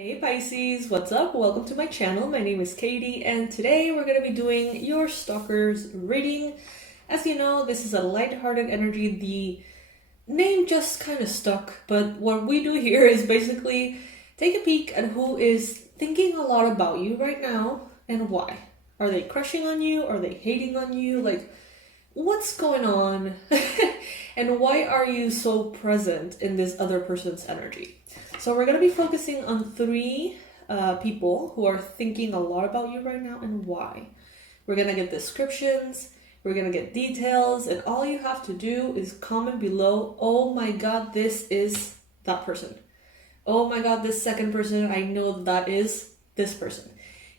Hey Pisces, what's up? Welcome to my channel. My name is Katie and today we're going to be doing your stalker's reading. As you know, this is a lighthearted energy. The name just kind of stuck, but what we do here is basically take a peek at who is thinking a lot about you right now and why. Are they crushing on you? Are they hating on you? Like, what's going on? And why are you so present in this other person's energy? So we're going to be focusing on three people who are thinking a lot about you right now and why. We're going to get descriptions, we're going to get details, and all you have to do is comment below, oh my god, this is that person. Oh my god, this second person, I know that is this person.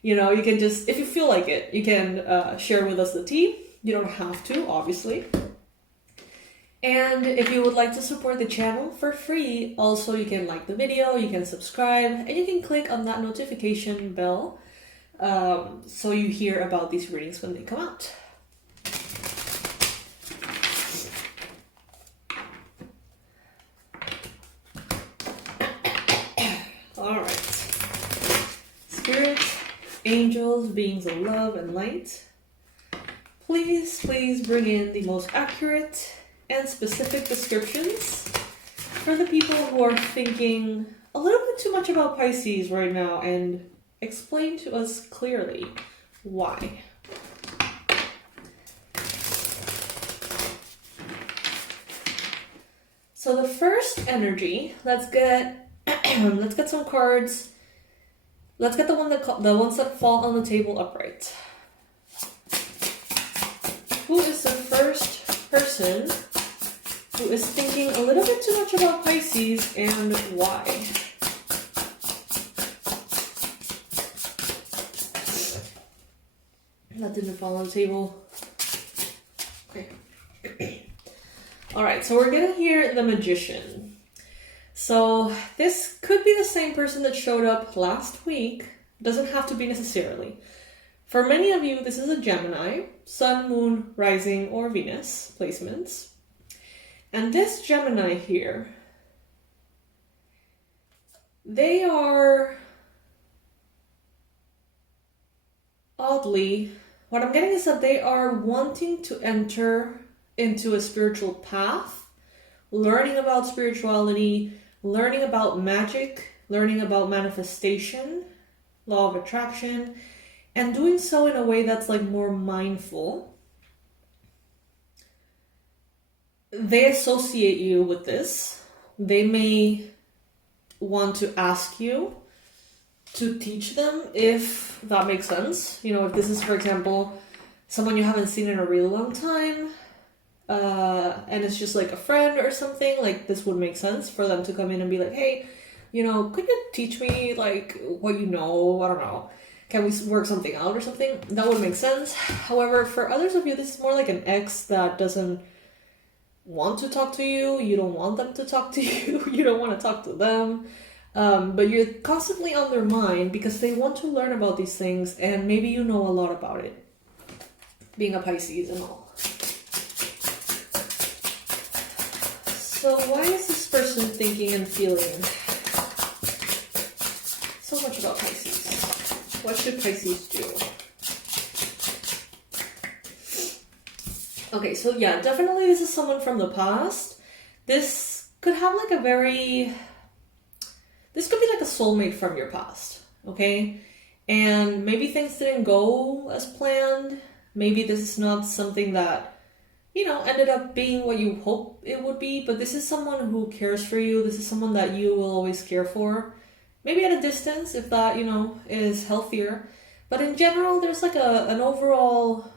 You know, you can just, if you feel like it, you can share with us the tea. You don't have to, obviously. And if you would like to support the channel for free, also you can like the video, you can subscribe, and you can click on that notification bell so you hear about these readings when they come out. Alright. Spirit, angels, beings of love and light, please bring in the most accurate and specific descriptions for the people who are thinking a little bit too much about Pisces right now, and explain to us clearly why. So the first energy, let's get some cards. Let's get the ones that fall on the table upright. Who is the first person who is thinking a little bit too much about Pisces and why? That didn't fall on the table. Okay. Alright, so we're gonna hear the Magician. So this could be the same person that showed up last week. Doesn't have to be necessarily. For many of you, this is a Gemini, Sun, Moon, Rising, or Venus placements. And this Gemini here, they are oddly, what I'm getting is that they are wanting to enter into a spiritual path, learning about spirituality, learning about magic, learning about manifestation, law of attraction, and doing so in a way that's like more mindful. They associate you with this. They may want to ask you to teach them, if that makes sense. You know, if this is, for example, someone you haven't seen in a really long time, and it's just like a friend or something, like this would make sense for them to come in and be like, hey, you know, could you teach me like what you know? I don't know. Can we work something out or something? That would make sense. However, for others of you, this is more like an ex that doesn't want to talk to you. You don't want them to talk to you. You don't want to talk to them. But you're constantly on their mind because they want to learn about these things, and maybe you know a lot about it. Being a Pisces and all. So why is this person thinking and feeling so much about Pisces? What should Pisces do? Okay, so yeah, definitely this is someone from the past. This could have like this could be like a soulmate from your past, okay? And maybe things didn't go as planned. Maybe this is not something that, you know, ended up being what you hope it would be, but this is someone who cares for you. This is someone that you will always care for. Maybe at a distance, if that, you know, is healthier. But in general, there's like an overall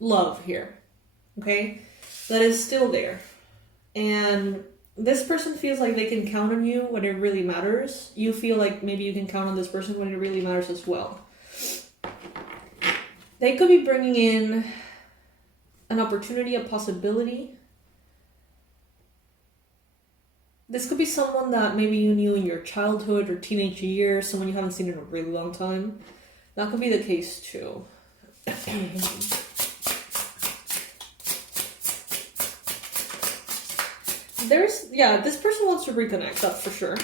love here, okay? That is still there. And this person feels like they can count on you when it really matters. You feel like maybe you can count on this person when it really matters as well. They could be bringing in an opportunity, a possibility. This could be someone that maybe you knew in your childhood or teenage years, someone you haven't seen in a really long time. That could be the case too. This person wants to reconnect, that's for sure.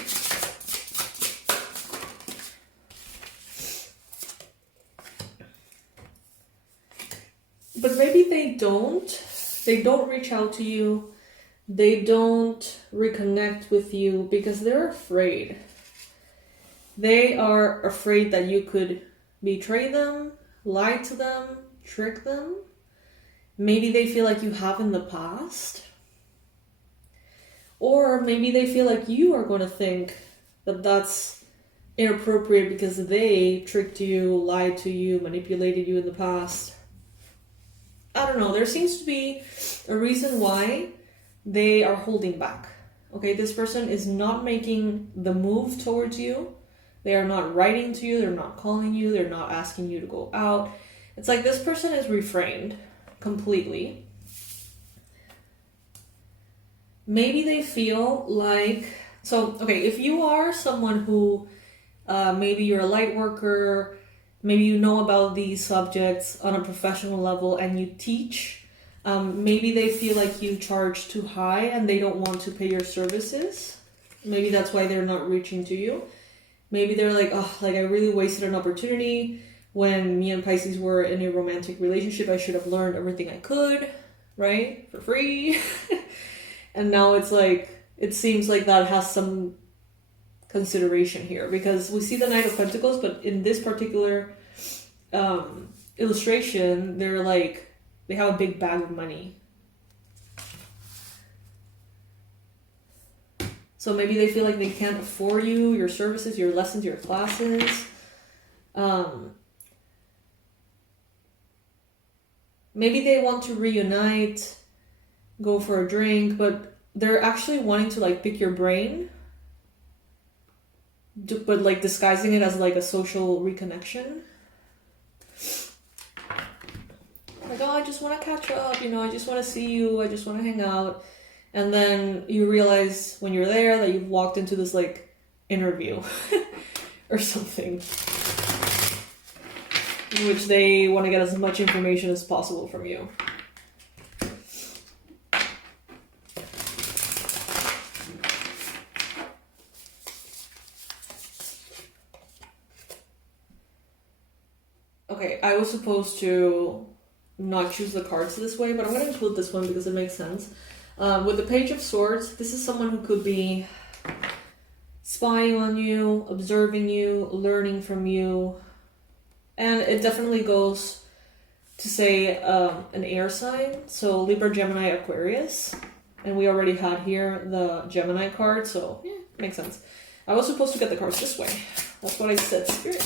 don't reach out to you. They don't reconnect with you because they're afraid. They are afraid that you could betray them, lie to them, trick them. Maybe they feel like you have in the past. Or maybe they feel like you are going to think that that's inappropriate because they tricked you, lied to you, manipulated you in the past. I don't know. There seems to be a reason why they are holding back. Okay, this person is not making the move towards you. They are not writing to you. They're not calling you. They're not asking you to go out. It's like this person is refrained completely. Maybe they feel like... So, okay, if you are someone who... maybe you're a light worker, maybe you know about these subjects on a professional level and you teach, maybe they feel like you charge too high and they don't want to pay your services. Maybe that's why they're not reaching to you. Maybe they're like, oh, like I really wasted an opportunity when me and Pisces were in a romantic relationship. I should have learned everything I could, right? For free. And now it's like, it seems like that has some consideration here because we see the Knight of Pentacles, but in this particular illustration, they're like, they have a big bag of money. So maybe they feel like they can't afford you, your services, your lessons, your classes. Maybe they want to reunite, go for a drink, but they're actually wanting to like pick your brain, but like disguising it as like a social reconnection. Like, oh, I just want to catch up, you know, I just want to see you, I just want to hang out. And then you realize when you're there that you've walked into this like interview or something, in which they want to get as much information as possible from you. Okay, I was supposed to not choose the cards this way, but I'm going to include this one because it makes sense. With the Page of Swords, this is someone who could be spying on you, observing you, learning from you. And it definitely goes to say an air sign. So Libra, Gemini, Aquarius. And we already had here the Gemini card, so yeah, makes sense. I was supposed to get the cards this way. That's what I said, Spirit.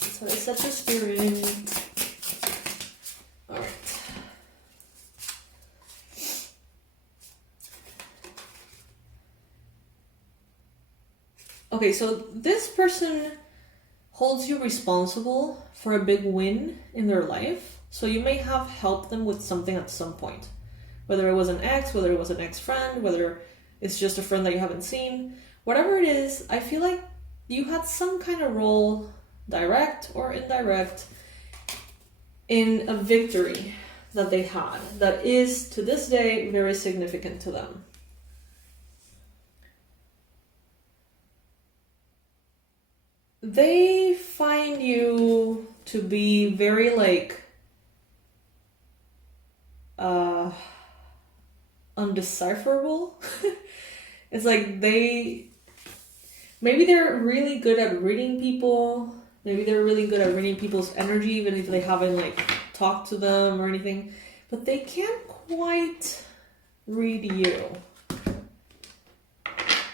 That's what I said to Spirit. Alright. Okay, so this person holds you responsible for a big win in their life. So you may have helped them with something at some point. Whether it was an ex, whether it was an ex-friend, whether it's just a friend that you haven't seen. Whatever it is, I feel like you had some kind of role, direct or indirect, in a victory that they had that is, to this day, very significant to them. They find you to be very, like, undecipherable. It's like maybe they're really good at reading people. Maybe they're really good at reading people's energy, even if they haven't, like, talked to them or anything. But they can't quite read you.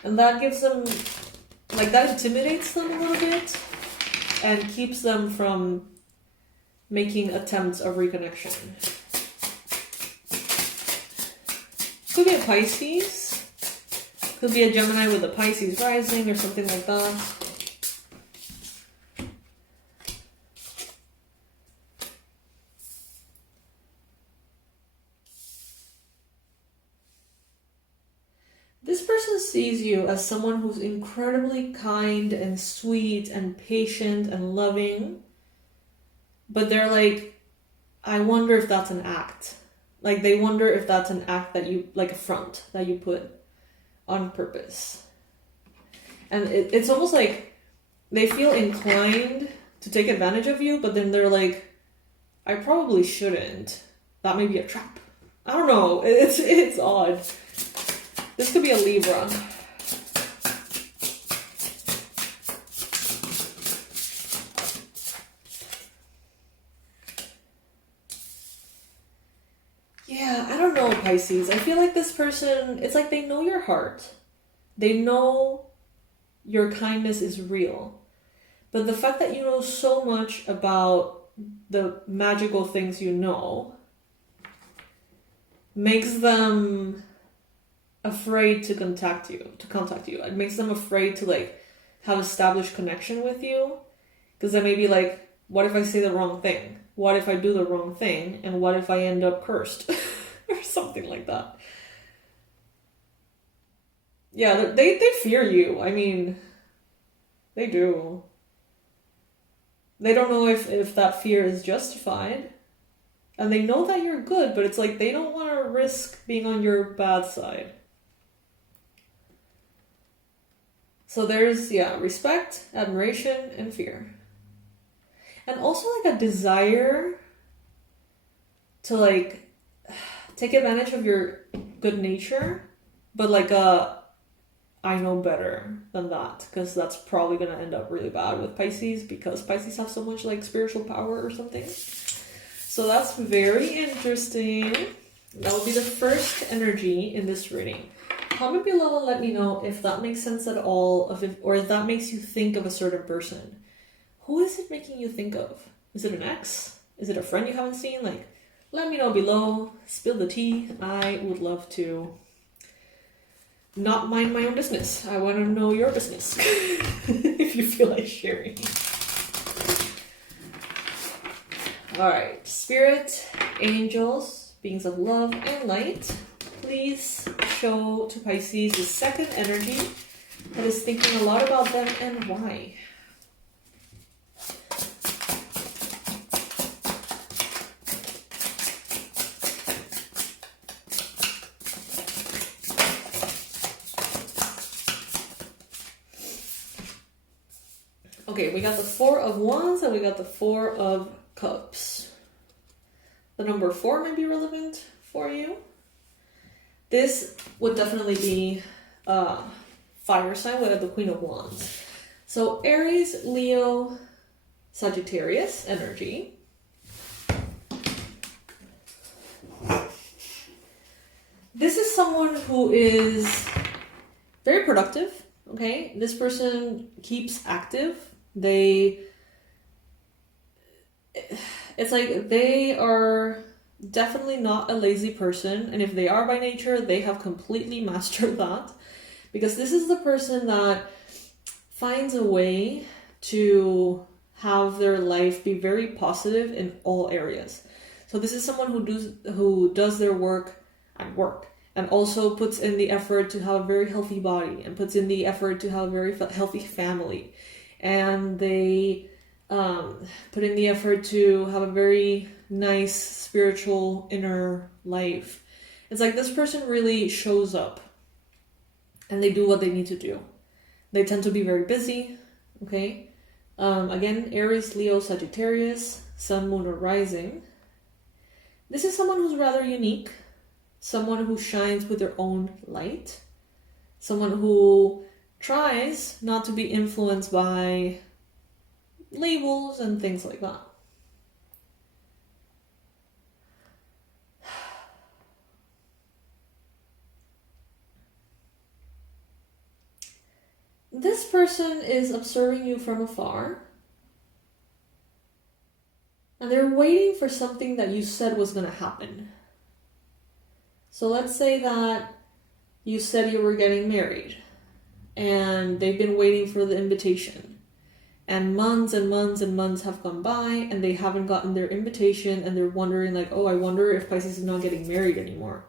And that gives them... like, that intimidates them a little bit and keeps them from making attempts of reconnection. Could be a Pisces. Could be a Gemini with a Pisces rising or something like that. This person sees you as someone who's incredibly kind and sweet and patient and loving. But they're like, I wonder if that's an act. Like, they wonder if that's an act that you, like a front that you put on purpose. And it's almost like they feel inclined to take advantage of you, but then they're like, I probably shouldn't. That may be a trap. I don't know. It's odd. This could be a Libra. Yeah, I don't know, Pisces. I feel like this person, it's like they know your heart. They know your kindness is real. But the fact that you know so much about the magical things you know makes them afraid to contact you. It makes them afraid to like have established connection with you. Because they may be like, what if I say the wrong thing? What if I do the wrong thing? And what if I end up cursed? Or something like that. Yeah, they fear you. I mean, they do. They don't know if that fear is justified. And they know that you're good, but it's like they don't want to risk being on your bad side. So there's, yeah, respect, admiration, and fear. And also like a desire to like take advantage of your good nature, but like I know better than that, because that's probably going to end up really bad with Pisces, because Pisces have so much like spiritual power or something. So that's very interesting. That will be the first energy in this reading. Comment below and let me know if that makes sense at all, or if that makes you think of a certain person. Who is it making you think of? Is it an ex? Is it a friend you haven't seen? Like, let me know below. Spill the tea. I would love to not mind my own business. I want to know your business. If you feel like sharing. Alright, spirit, angels, beings of love and light, please show to Pisces the second energy that is thinking a lot about them and why. Okay, we got the Four of Wands and we got the Four of Cups. The number 4 may be relevant for you. This would definitely be fire sign. We have the Queen of Wands. So Aries, Leo, Sagittarius energy. This is someone who is very productive. Okay, this person keeps active. It's like they are definitely not a lazy person, and if they are by nature, they have completely mastered that, because this is the person that finds a way to have their life be very positive in all areas. So this is someone who does their work at work, and also puts in the effort to have a very healthy body, and puts in the effort to have a very healthy family, and they put in the effort to have a very nice spiritual inner life. It's like this person really shows up and they do what they need to do. They tend to be very busy. Okay, again, Aries, Leo, Sagittarius, Sun, Moon, or Rising. This is someone who's rather unique, someone who shines with their own light, someone who tries not to be influenced by labels and things like that. This person is observing you from afar, and they're waiting for something that you said was going to happen. So let's say that you said you were getting married, and they've been waiting for the invitation. And months and months and months have gone by and they haven't gotten their invitation, and they're wondering like, oh, I wonder if Pisces is not getting married anymore.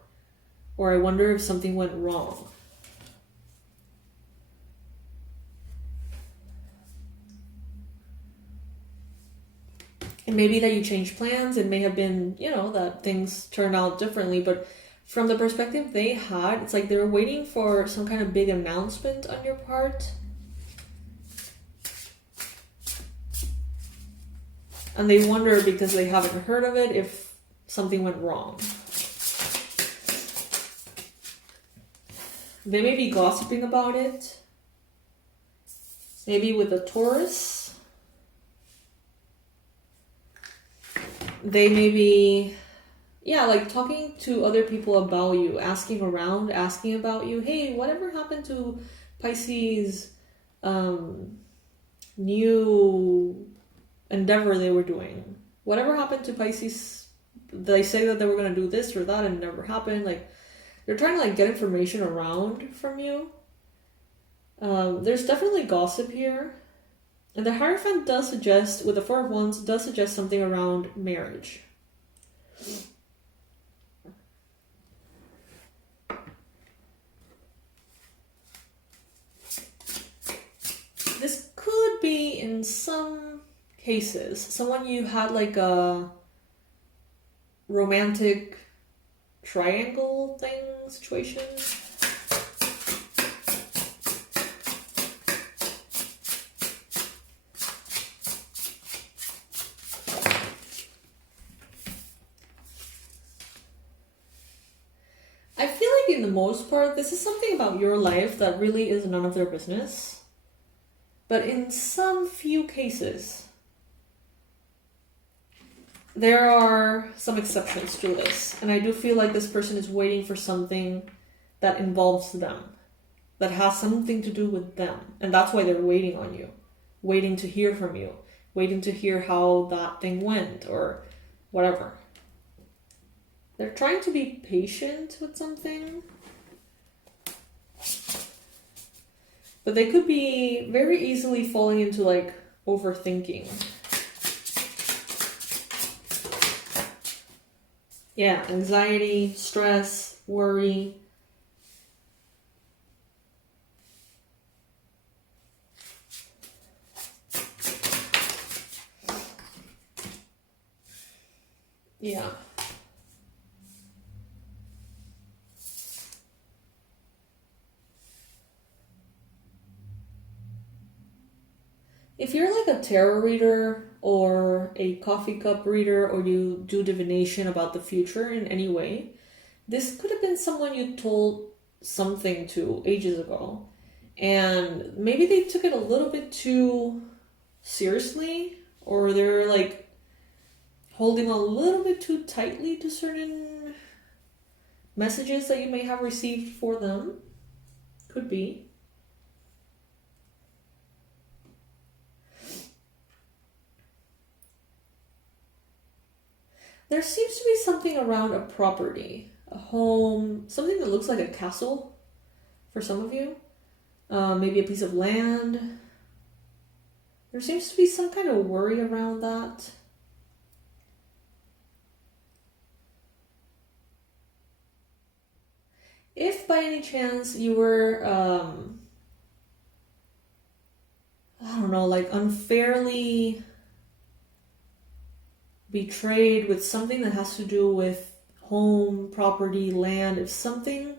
Or I wonder if something went wrong. It may be that you changed plans. It may have been, that things turned out differently. But from the perspective they had, it's like they were waiting for some kind of big announcement on your part. And they wonder because they haven't heard of it if something went wrong. They may be gossiping about it. Maybe with a Taurus. They may be, yeah, like talking to other people about you, asking around, asking about you. Hey, whatever happened to Pisces' new endeavor they were doing? Whatever happened to Pisces? They say that they were going to do this or that and it never happened. Like, they're trying to like get information around from you. There's definitely gossip here. And the Hierophant does suggest, with the Four of Wands, does suggest something around marriage. This could be, in some cases, someone you had like a romantic triangle thing situation. I feel like in the most part, this is something about your life that really is none of their business. But in some few cases, there are some exceptions to this. And I do feel like this person is waiting for something that involves them, that has something to do with them. And that's why they're waiting on you, waiting to hear from you, waiting to hear how that thing went or whatever. They're trying to be patient with something. But they could be very easily falling into like overthinking. Yeah, anxiety, stress, worry. Yeah. If you're like a tarot reader or a coffee cup reader, or you do divination about the future in any way, this could have been someone you told something to ages ago. And maybe they took it a little bit too seriously, or they're like holding a little bit too tightly to certain messages that you may have received for them. Could be. There seems to be something around a property, a home, something that looks like a castle for some of you. Maybe a piece of land. There seems to be some kind of worry around that. If by any chance you were, I don't know, like unfairly betrayed with something that has to do with home, property, land, if something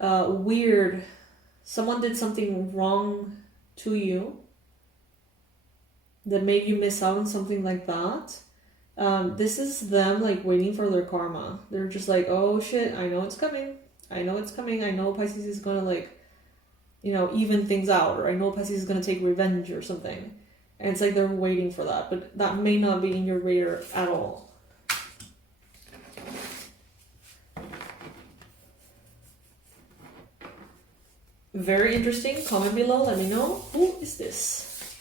weird, someone did something wrong to you that made you miss out on something like that, this is them like waiting for their karma. They're just like, oh shit, I know it's coming. I know it's coming. I know Pisces is gonna like, even things out, or I know Pisces is gonna take revenge or something. And it's like they're waiting for that, but that may not be in your radar at all. Very interesting. Comment below. Let me know. Who is this?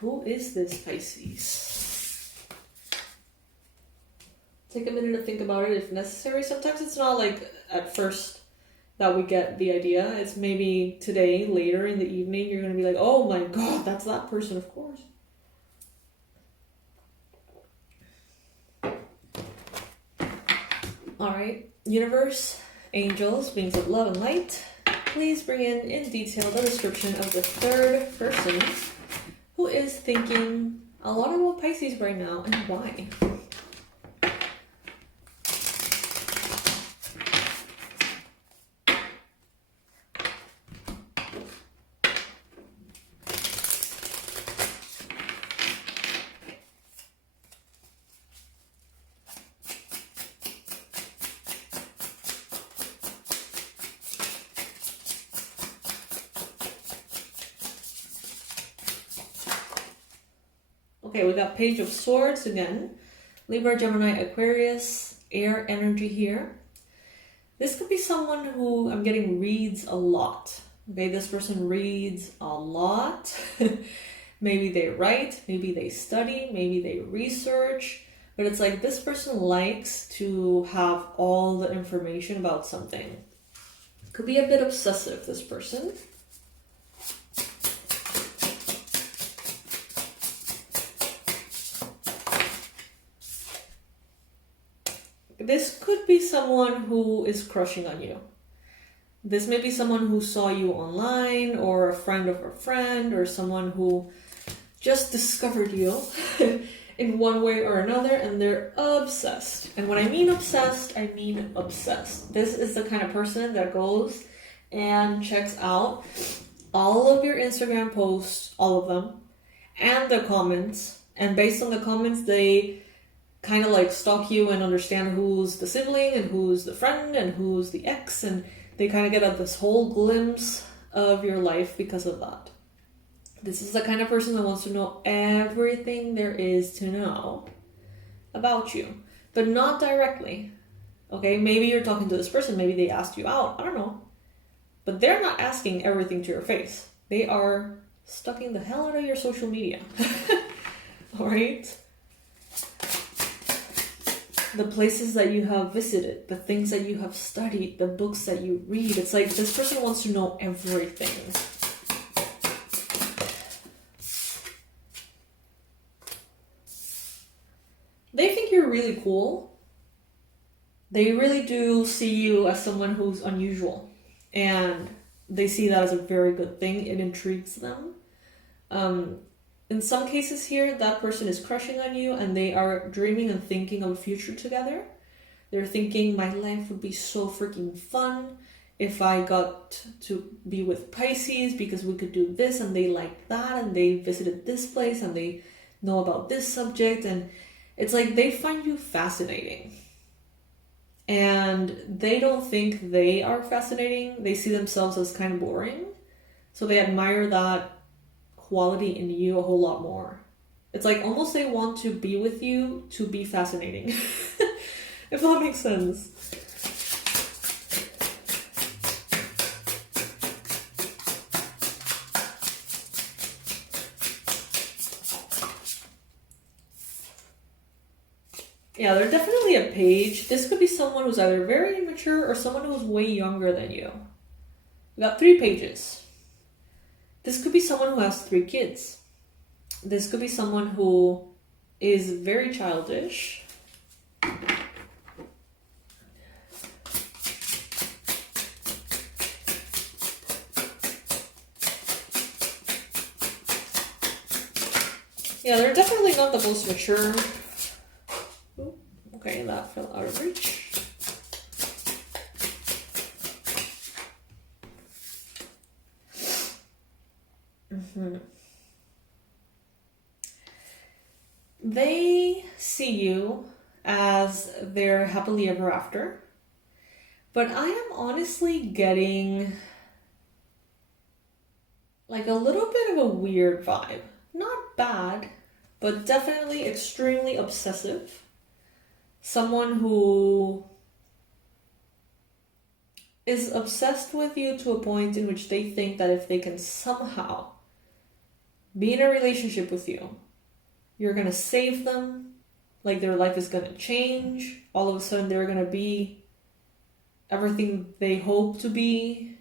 Who is this Pisces? Take a minute to think about it if necessary. Sometimes it's not like at first that we get the idea. It's maybe today, later in the evening, you're going to be like, oh my god, that's that person, of course. Alright, universe, angels, beings of love and light, please bring in detail the description of the third person who is thinking a lot about Pisces right now and why. Okay, we got Page of Swords again. Libra, Gemini, Aquarius, air energy here. This could be someone who I'm getting reads a lot. Okay, this person reads a lot. Maybe they write, maybe they study, maybe they research. But it's like this person likes to have all the information about something. Could be a bit obsessive, this person. This could be someone who is crushing on you. This may be someone who saw you online, or a friend of a friend, or someone who just discovered you in one way or another, and they're obsessed. And when I mean obsessed, I mean obsessed. This is the kind of person that goes and checks out all of your Instagram posts, all of them, and the comments. And based on the comments, they kind of like stalk you and understand who's the sibling and who's the friend and who's the ex, and they kind of get at this whole glimpse of your life because of that. This is the kind of person that wants to know everything there is to know about you, but not directly. Okay, maybe you're talking to this person, maybe they asked you out, I don't know. But they're not asking everything to your face. They are stalking the hell out of your social media. Alright? The places that you have visited, the things that you have studied, the books that you read. It's like this person wants to know everything. They think you're really cool. They really do see you as someone who's unusual. And they see that as a very good thing. It intrigues them. In some cases here, that person is crushing on you and they are dreaming and thinking of a future together. They're thinking, my life would be so freaking fun if I got to be with Pisces because we could do this, and they like that, and they visited this place and they know about this subject, and it's like they find you fascinating. And they don't think they are fascinating. They see themselves as kind of boring. So they admire that quality in you a whole lot more. It's like almost they want to be with you to be fascinating. If that makes sense. Yeah, they're definitely a page. This could be someone who's either very immature or someone who's way younger than you. We got 3 pages. This could be someone who has 3 kids. This could be someone who is very childish. Yeah, they're definitely not the most mature. Ooh, okay, that fell out of reach. They see you as their happily ever after, but I am honestly getting like a little bit of a weird vibe. Not bad, but definitely extremely obsessive. Someone who is obsessed with you to a point in which they think that if they can somehow be in a relationship with you, you're gonna save them, like their life is gonna change, all of a sudden they're gonna be everything they hope to be.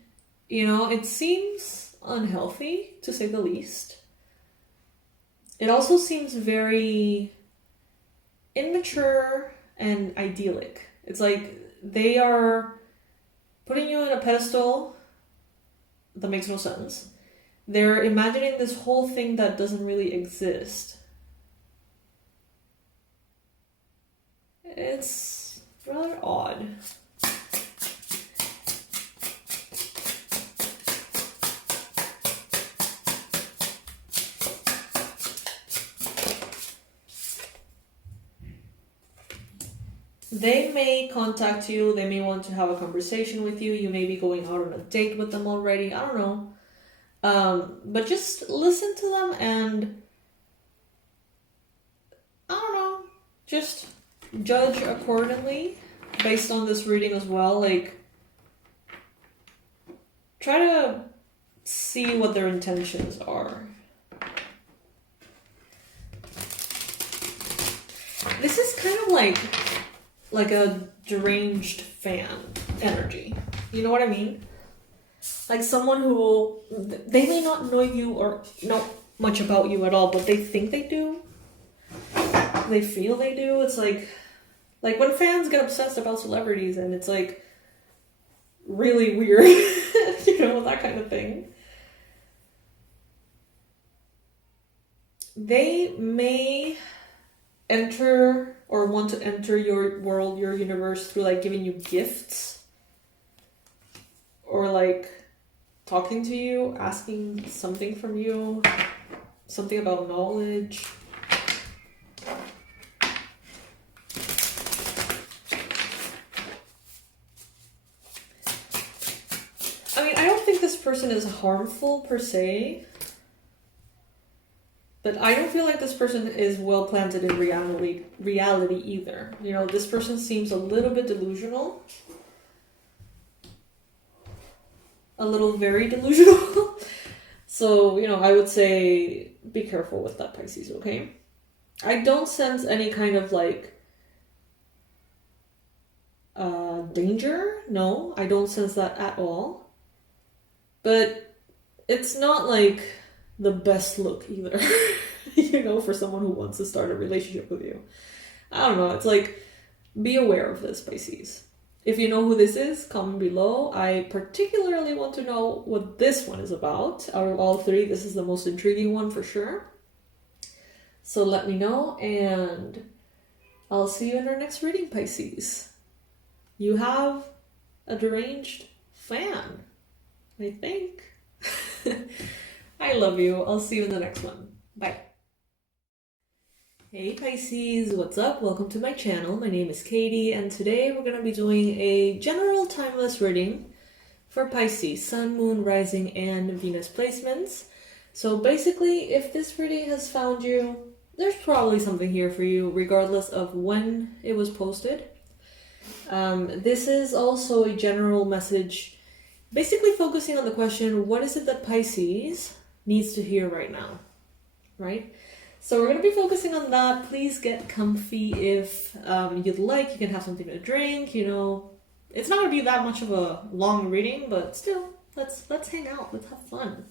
You know, it seems unhealthy, to say the least. It also seems very immature and idyllic. It's like they are putting you on a pedestal that makes no sense. They're imagining this whole thing that doesn't really exist. It's rather odd. They may contact you, they may want to have a conversation with you, you may be going out on a date with them already, I don't know. But just listen to them and just judge accordingly based on this reading as well. Like, try to see what their intentions are. This is kind of like a deranged fan energy. You know what I mean? Like someone who, they may not know you or know much about you at all, but they think they do. They feel they do. It's like when fans get obsessed about celebrities and it's like really weird, you know, that kind of thing. They may enter or want to enter your world, your universe through like giving you gifts or like talking to you, asking something from you, something about knowledge. I mean, I don't think this person is harmful per se, but I don't feel like this person is well planted in reality either. You know, this person seems a little bit delusional. A little very delusional. So, you know, I would say be careful with that, Pisces, okay? I don't sense any kind of like danger. No, I don't sense that at all. But it's not like the best look either, you know, for someone who wants to start a relationship with you. I don't know. It's like, be aware of this, Pisces. If you know who this is, comment below. I particularly want to know what this one is about. Out of all three, this is the most intriguing one for sure. So let me know, and I'll see you in our next reading, Pisces. You have a deranged fan, I think. I love you. I'll see you in the next one. Bye. Hey Pisces, what's up? Welcome to my channel. My name is Katie, and today we're going to be doing a general timeless reading for Pisces, Sun, Moon, Rising, and Venus placements. So basically, if this reading has found you, there's probably something here for you, regardless of when it was posted. This is also a general message, basically focusing on the question, what is it that Pisces needs to hear right now, right? So we're going to be focusing on that. Please get comfy if you'd like. You can have something to drink, you know. It's not going to be that much of a long reading, but still, let's hang out. Let's have fun.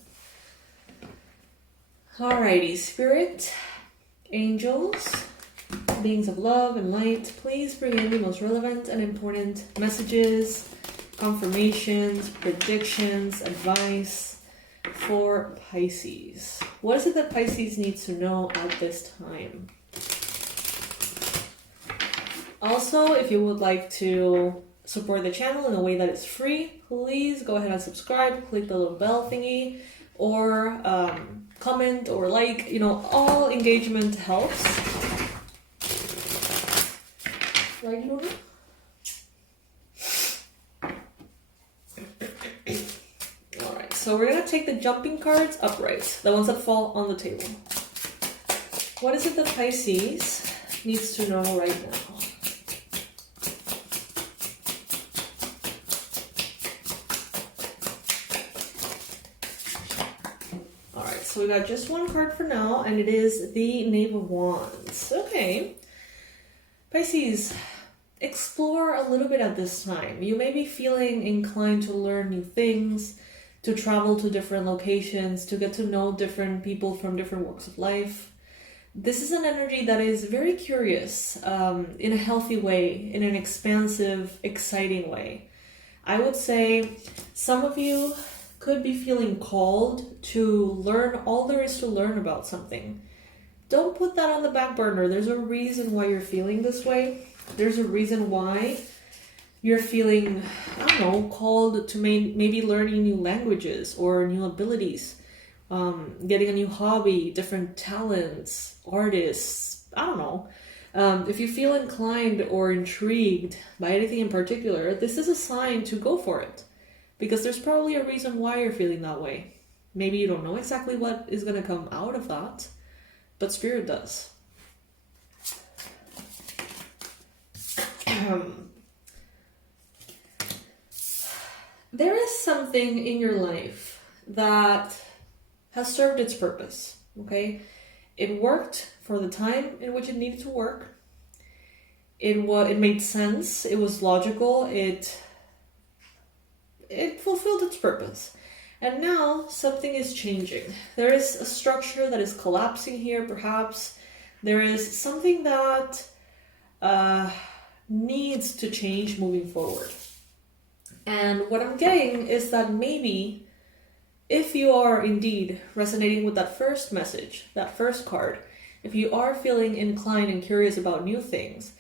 Alrighty, Spirit, angels, beings of love and light, please bring in the most relevant and important messages, confirmations, predictions, advice for Pisces. What is it that Pisces needs to know at this time? Also, if you would like to support the channel in a way that is free, please go ahead and subscribe, click the little bell thingy, or comment or like, you know, all engagement helps. Right, Luna? So we're going to take the jumping cards upright, the ones that fall on the table. What is it that Pisces needs to know right now? Alright, so we got just one card for now, and it is the Knave of Wands. Okay. Pisces, explore a little bit at this time. You may be feeling inclined to learn new things, to travel to different locations, to get to know different people from different walks of life. This is an energy that is very curious, in a healthy way, in an expansive, exciting way. I would say some of you could be feeling called to learn all there is to learn about something. Don't put that on the back burner. There's a reason why you're feeling this way. There's a reason why you're feeling, I don't know, called to maybe learning new languages or new abilities, getting a new hobby, different talents, artists, I don't know. If you feel inclined or intrigued by anything in particular, this is a sign to go for it, because there's probably a reason why you're feeling that way. Maybe you don't know exactly what is going to come out of that, but Spirit does. There is something in your life that has served its purpose, okay? It worked for the time in which it needed to work. It made sense. It was logical. It fulfilled its purpose. And now something is changing. There is a structure that is collapsing here, perhaps. There is something that needs to change moving forward. And what I'm getting is that maybe if you are indeed resonating with that first message, that first card, if you are feeling inclined and curious about new things,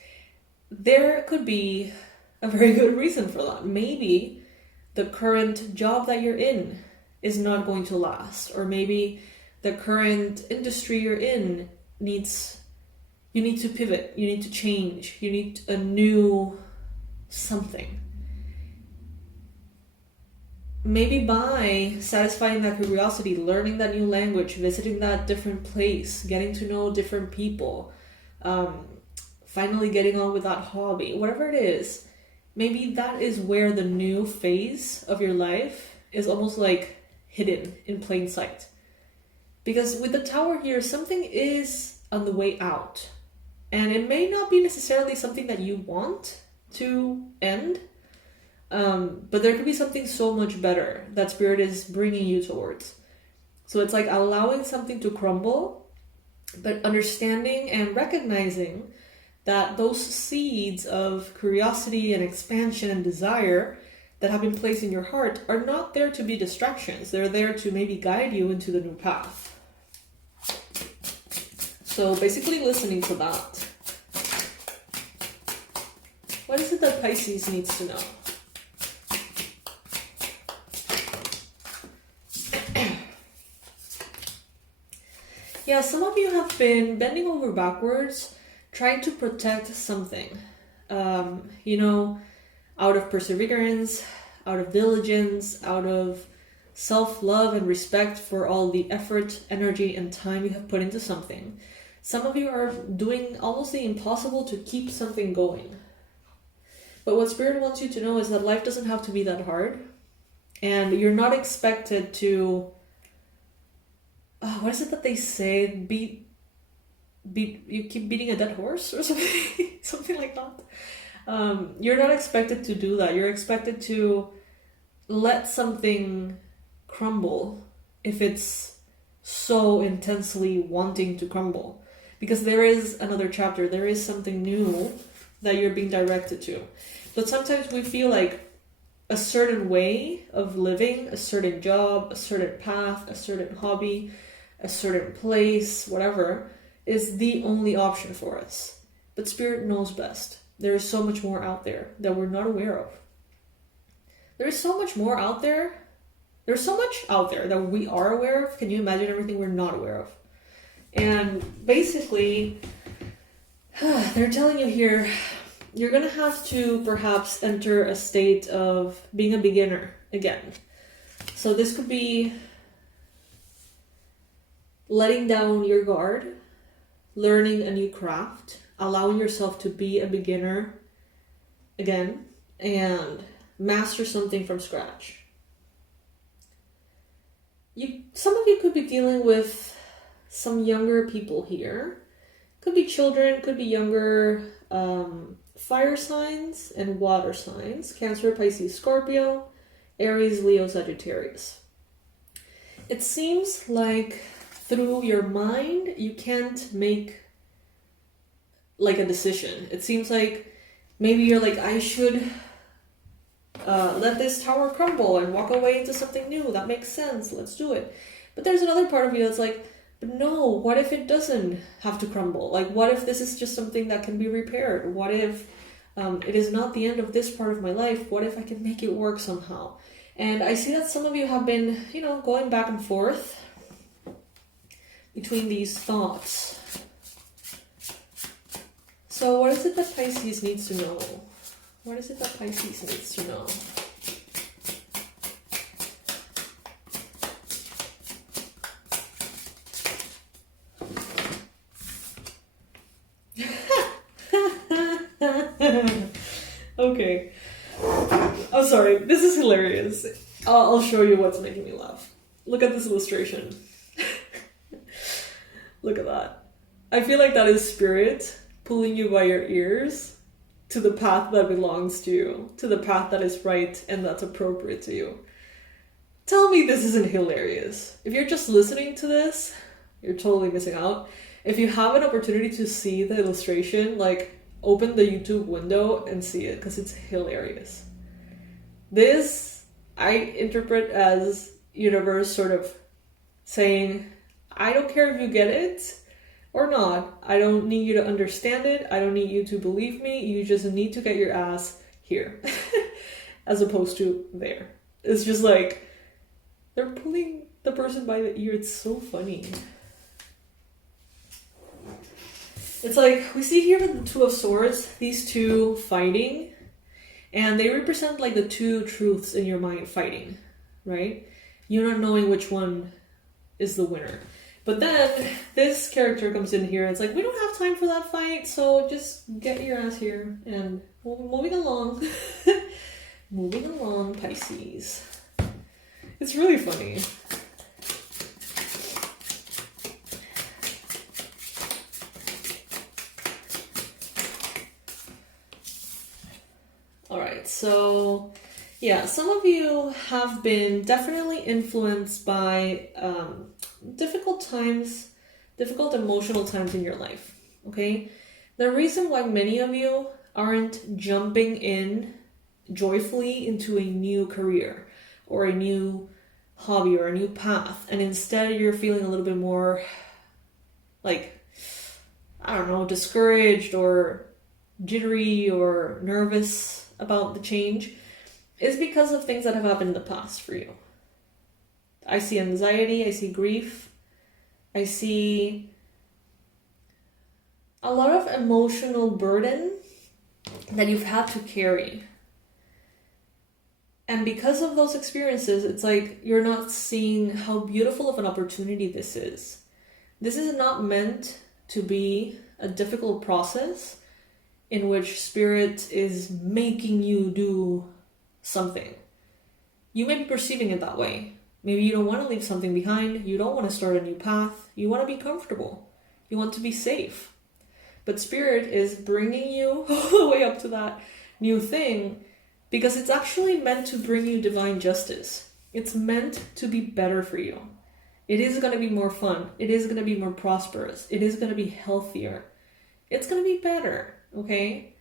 there could be a very good reason for that. Maybe the current job that you're in is not going to last, or maybe the current industry you're in you need to pivot, you need to change, you need a new something. Maybe by satisfying that curiosity, learning that new language, visiting that different place, getting to know different people, finally getting on with that hobby, whatever it is, maybe that is where the new phase of your life is almost like hidden in plain sight. Because with the Tower here, something is on the way out. And it may not be necessarily something that you want to end, but there could be something so much better that Spirit is bringing you towards. So it's like allowing something to crumble, but understanding and recognizing that those seeds of curiosity and expansion and desire that have been placed in your heart are not there to be distractions. They're there to maybe guide you into the new path. So basically listening to that. What is it that Pisces needs to know? Yeah, some of you have been bending over backwards trying to protect something. Out of perseverance, out of diligence, out of self-love and respect for all the effort, energy, and time you have put into something. Some of you are doing almost the impossible to keep something going. But what Spirit wants you to know is that life doesn't have to be that hard. And you're not expected to... what is it that they say? You keep beating a dead horse or something? Something like that. You're not expected to do that. You're expected to let something crumble if it's so intensely wanting to crumble. Because there is another chapter. There is something new that you're being directed to. But sometimes we feel like a certain way of living, a certain job, a certain path, a certain hobby, a certain place, whatever, is the only option for us. But Spirit knows best. There is so much more out there that we're not aware of. There is so much more out there. There's so much out there that we are aware of. Can you imagine everything we're not aware of? And basically, they're telling you here, you're going to have to perhaps enter a state of being a beginner again. So this could be letting down your guard, learning a new craft, allowing yourself to be a beginner again, and master something from scratch. Some of you could be dealing with some younger people here. Could be children, could be younger fire signs and water signs. Cancer, Pisces, Scorpio, Aries, Leo, Sagittarius. It seems like through your mind, you can't make like a decision. It seems like maybe you're like, I should let this tower crumble and walk away into something new. That makes sense. Let's do it. But there's another part of you that's like, but no, what if it doesn't have to crumble? Like, what if this is just something that can be repaired? What if it is not the end of this part of my life? What if I can make it work somehow? And I see that some of you have been, going back and forth between these thoughts. So what is it that Pisces needs to know? What is it that Pisces needs to know? sorry, this is hilarious. I'll show you what's making me laugh. Look at this illustration. Look at that. I feel like that is spirit pulling you by your ears to the path that belongs to you, to the path that is right and that's appropriate to you. Tell me this isn't hilarious. If you're just listening to this, you're totally missing out. If you have an opportunity to see the illustration, like open the YouTube window and see it because it's hilarious. This I interpret as universe sort of saying, I don't care if you get it or not. I don't need you to understand it. I don't need you to believe me. You just need to get your ass here as opposed to there. It's just like they're pulling the person by the ear. It's so funny. It's like we see here with the Two of Swords, these two fighting, and they represent like the two truths in your mind fighting, right? You're not knowing which one is the winner. But then this character comes in here and it's like, we don't have time for that fight, so just get your ass here and moving along. Moving along, Pisces. It's really funny. Alright, so yeah, some of you have been definitely influenced by difficult times, difficult emotional times in your life, okay? The reason why many of you aren't jumping in joyfully into a new career or a new hobby or a new path, and instead you're feeling a little bit more like, I don't know, discouraged or jittery or nervous about the change, is because of things that have happened in the past for you. I see anxiety, I see grief, I see a lot of emotional burden that you've had to carry. And because of those experiences, it's like you're not seeing how beautiful of an opportunity this is. This is not meant to be a difficult process in which spirit is making you do something. You may be perceiving it that way. Maybe you don't want to leave something behind. You don't want to start a new path. You want to be comfortable. You want to be safe. But spirit is bringing you all the way up to that new thing because it's actually meant to bring you divine justice. It's meant to be better for you. It is going to be more fun. It is going to be more prosperous. It is going to be healthier. It's going to be better, okay?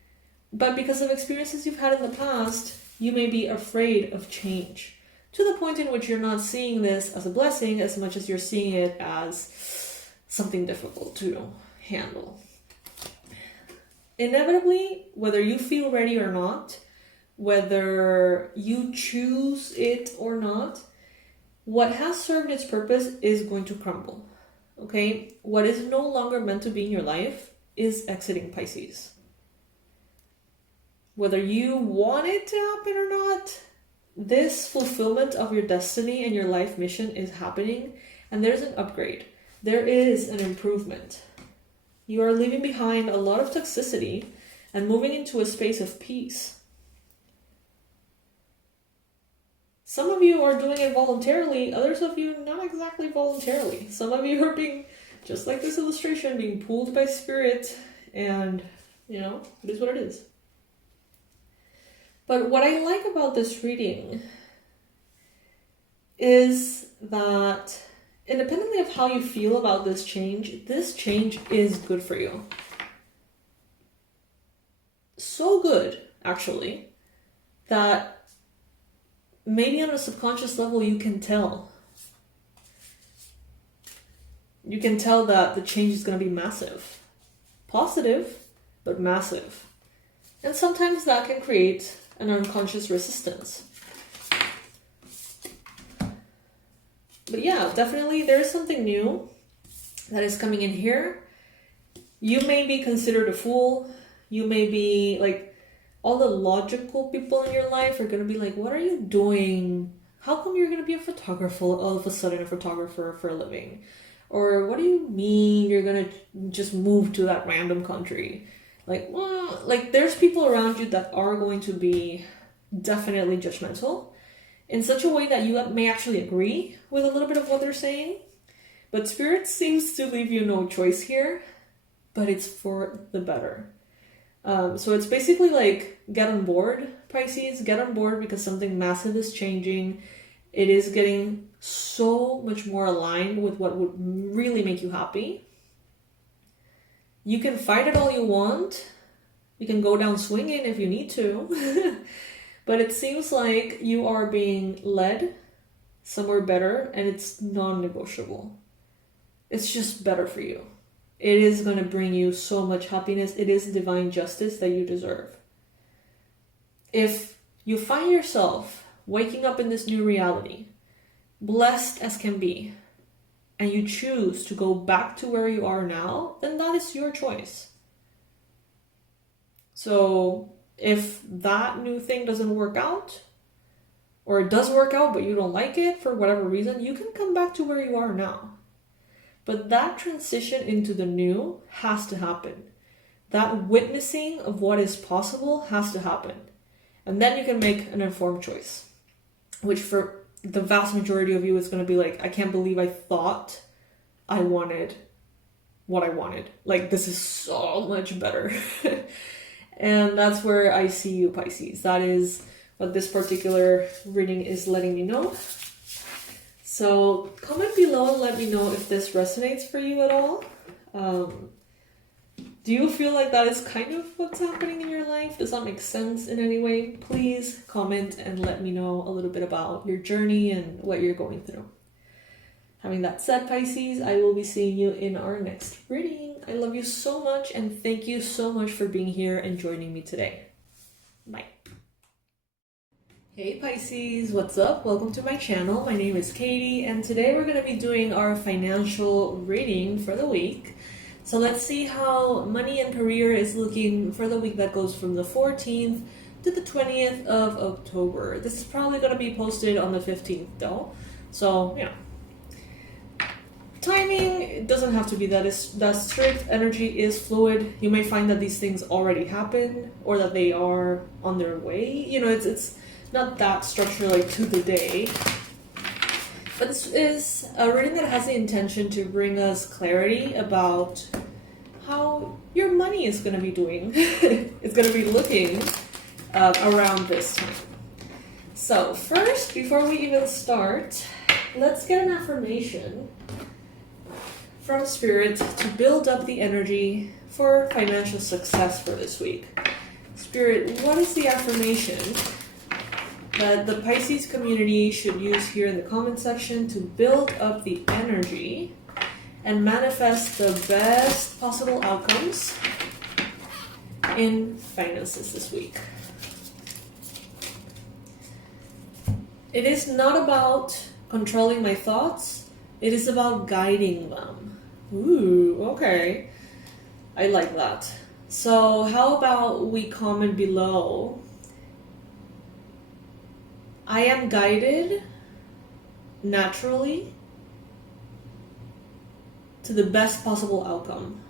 But because of experiences you've had in the past, you may be afraid of change to the point in which you're not seeing this as a blessing as much as you're seeing it as something difficult to handle. Inevitably, whether you feel ready or not, whether you choose it or not, what has served its purpose is going to crumble, okay? What is no longer meant to be in your life is exiting Pisces. Whether you want it to happen or not, this fulfillment of your destiny and your life mission is happening, and there's an upgrade. There is an improvement. You are leaving behind a lot of toxicity and moving into a space of peace. Some of you are doing it voluntarily, others of you not exactly voluntarily. Some of you are being, just like this illustration, being pulled by spirit, and, you know, it is what it is. But what I like about this reading is that independently of how you feel about this change is good for you. So good, actually, that maybe on a subconscious level you can tell. You can tell that the change is going to be massive. Positive, but massive. And sometimes that can create an unconscious resistance. But yeah, definitely there is something new that is coming in here. You may be considered a fool. You may be like, all the logical people in your life are going to be like, what are you doing? How come you're going to be a photographer all of a sudden, a photographer for a living? Or what do you mean you're going to just move to that random country? Like, well, like there's people around you that are going to be definitely judgmental in such a way that you may actually agree with a little bit of what they're saying. But Spirit seems to leave you no choice here, but it's for the better. So it's basically like, get on board, Pisces, get on board, because something massive is changing. It is getting so much more aligned with what would really make you happy. You can fight it all you want. You can go down swinging if you need to. But it seems like you are being led somewhere better, and it's non-negotiable. It's just better for you. It is going to bring you so much happiness. It is divine justice that you deserve. If you find yourself waking up in this new reality, blessed as can be, and you choose to go back to where you are now, then that is your choice. So if that new thing doesn't work out, or it does work out but you don't like it for whatever reason, you can come back to where you are now. But that transition into the new has to happen. That witnessing of what is possible has to happen. And then you can make an informed choice, which for the vast majority of you is going to be like, I can't believe I thought I wanted what I wanted. Like, this is so much better. And that's where I see you, Pisces. That is what this particular reading is letting me know. So comment below and let me know if this resonates for you at all. Do you feel like that is kind of what's happening in your life? Does that make sense in any way? Please comment and let me know a little bit about your journey and what you're going through. Having that said, Pisces, I will be seeing you in our next reading. I love you so much, and thank you so much for being here and joining me today. Bye. Hey Pisces, what's up? Welcome to my channel. My name is Katie, and today we're going to be doing our financial reading for the week. So let's see how money and career is looking for the week that goes from the 14th to the 20th of October. This is probably going to be posted on the 15th though. So, you know, timing, it doesn't have to be that strict. Energy is fluid. You may find that these things already happen or that they are on their way. You know, it's not that structured like to the day. But this is a reading that has the intention to bring us clarity about how your money is going to be doing. It's going to be looking around this time. So first, before we even start, let's get an affirmation from Spirit to build up the energy for financial success for this week. Spirit, what is the affirmation that the Pisces community should use here in the comment section to build up the energy and manifest the best possible outcomes in finances this week? It is not about controlling my thoughts. It is about guiding them. Ooh, okay. I like that. So how about we comment below, I am guided naturally to the best possible outcome.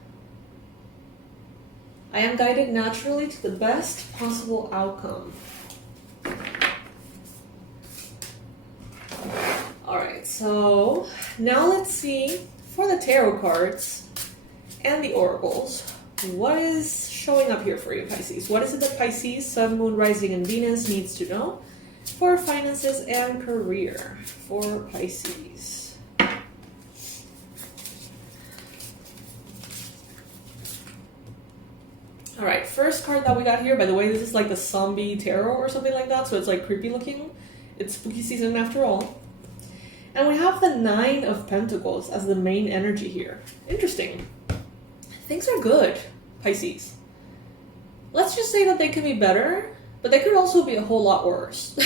I am guided naturally to the best possible outcome. Alright, so now let's see for the tarot cards and the oracles, what is showing up here for you, Pisces? What is it that Pisces, Sun, Moon, Rising, and Venus needs to know for finances and career for Pisces? Alright, first card that we got here, by the way, this is like the zombie tarot or something like that, so it's like creepy looking. It's spooky season after all. And we have the Nine of Pentacles as the main energy here. Interesting. Things are good, Pisces. Let's just say that they could be better, but they could also be a whole lot worse.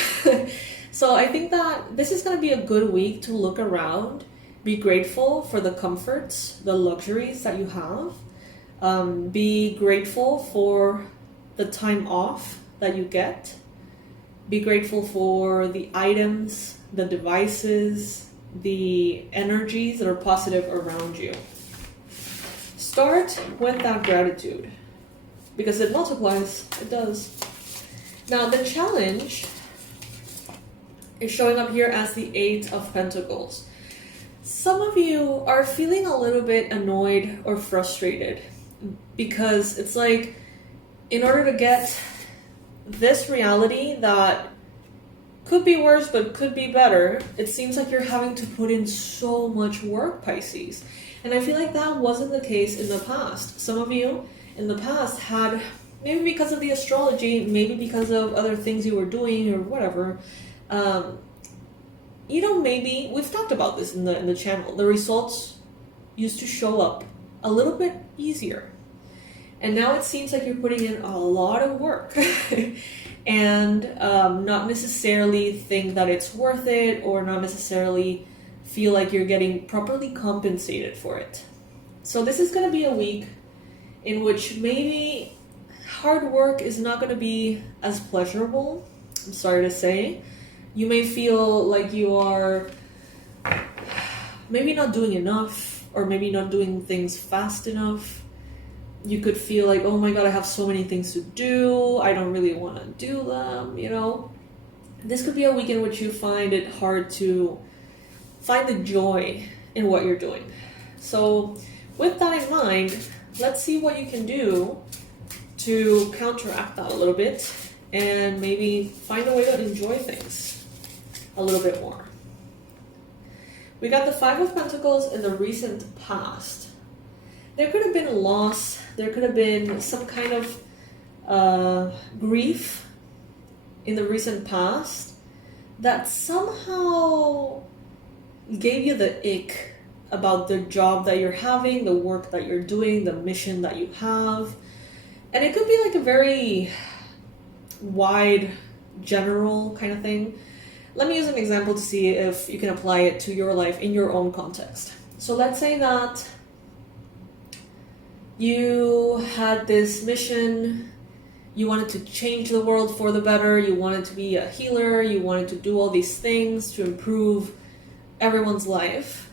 So I think that this is going to be a good week to look around, be grateful for the comforts, the luxuries that you have. Be grateful for the time off that you get. Be grateful for the items, the devices, the energies that are positive around you. Start with that gratitude, because it multiplies. It does. Now, the challenge is showing up here as the Eight of Pentacles. Some of you are feeling a little bit annoyed or frustrated because it's like, in order to get this reality that could be worse but could be better, it seems like you're having to put in so much work, Pisces. And I feel like that wasn't the case in the past. Some of you in the past had, maybe because of the astrology, maybe because of other things you were doing or whatever, maybe we've talked about this in the channel. The results used to show up a little bit easier. And now it seems like you're putting in a lot of work and not necessarily think that it's worth it, or not necessarily feel like you're getting properly compensated for it. So this is going to be a week in which maybe hard work is not going to be as pleasurable. I'm sorry to say. You may feel like you are maybe not doing enough, or maybe not doing things fast enough. You could feel like, oh my God, I have so many things to do. I don't really want to do them, This could be a week in which you find it hard to find the joy in what you're doing. So with that in mind, let's see what you can do to counteract that a little bit and maybe find a way to enjoy things a little bit more. We got the Five of Pentacles in the recent past. There could have been a loss. There could have been some kind of grief in the recent past that somehow gave you the ick about the job that you're having, the work that you're doing, the mission that you have. And it could be like a very wide, general kind of thing. Let me use an example to see if you can apply it to your life in your own context. So let's say that you had this mission, you wanted to change the world for the better, you wanted to be a healer, you wanted to do all these things to improve everyone's life.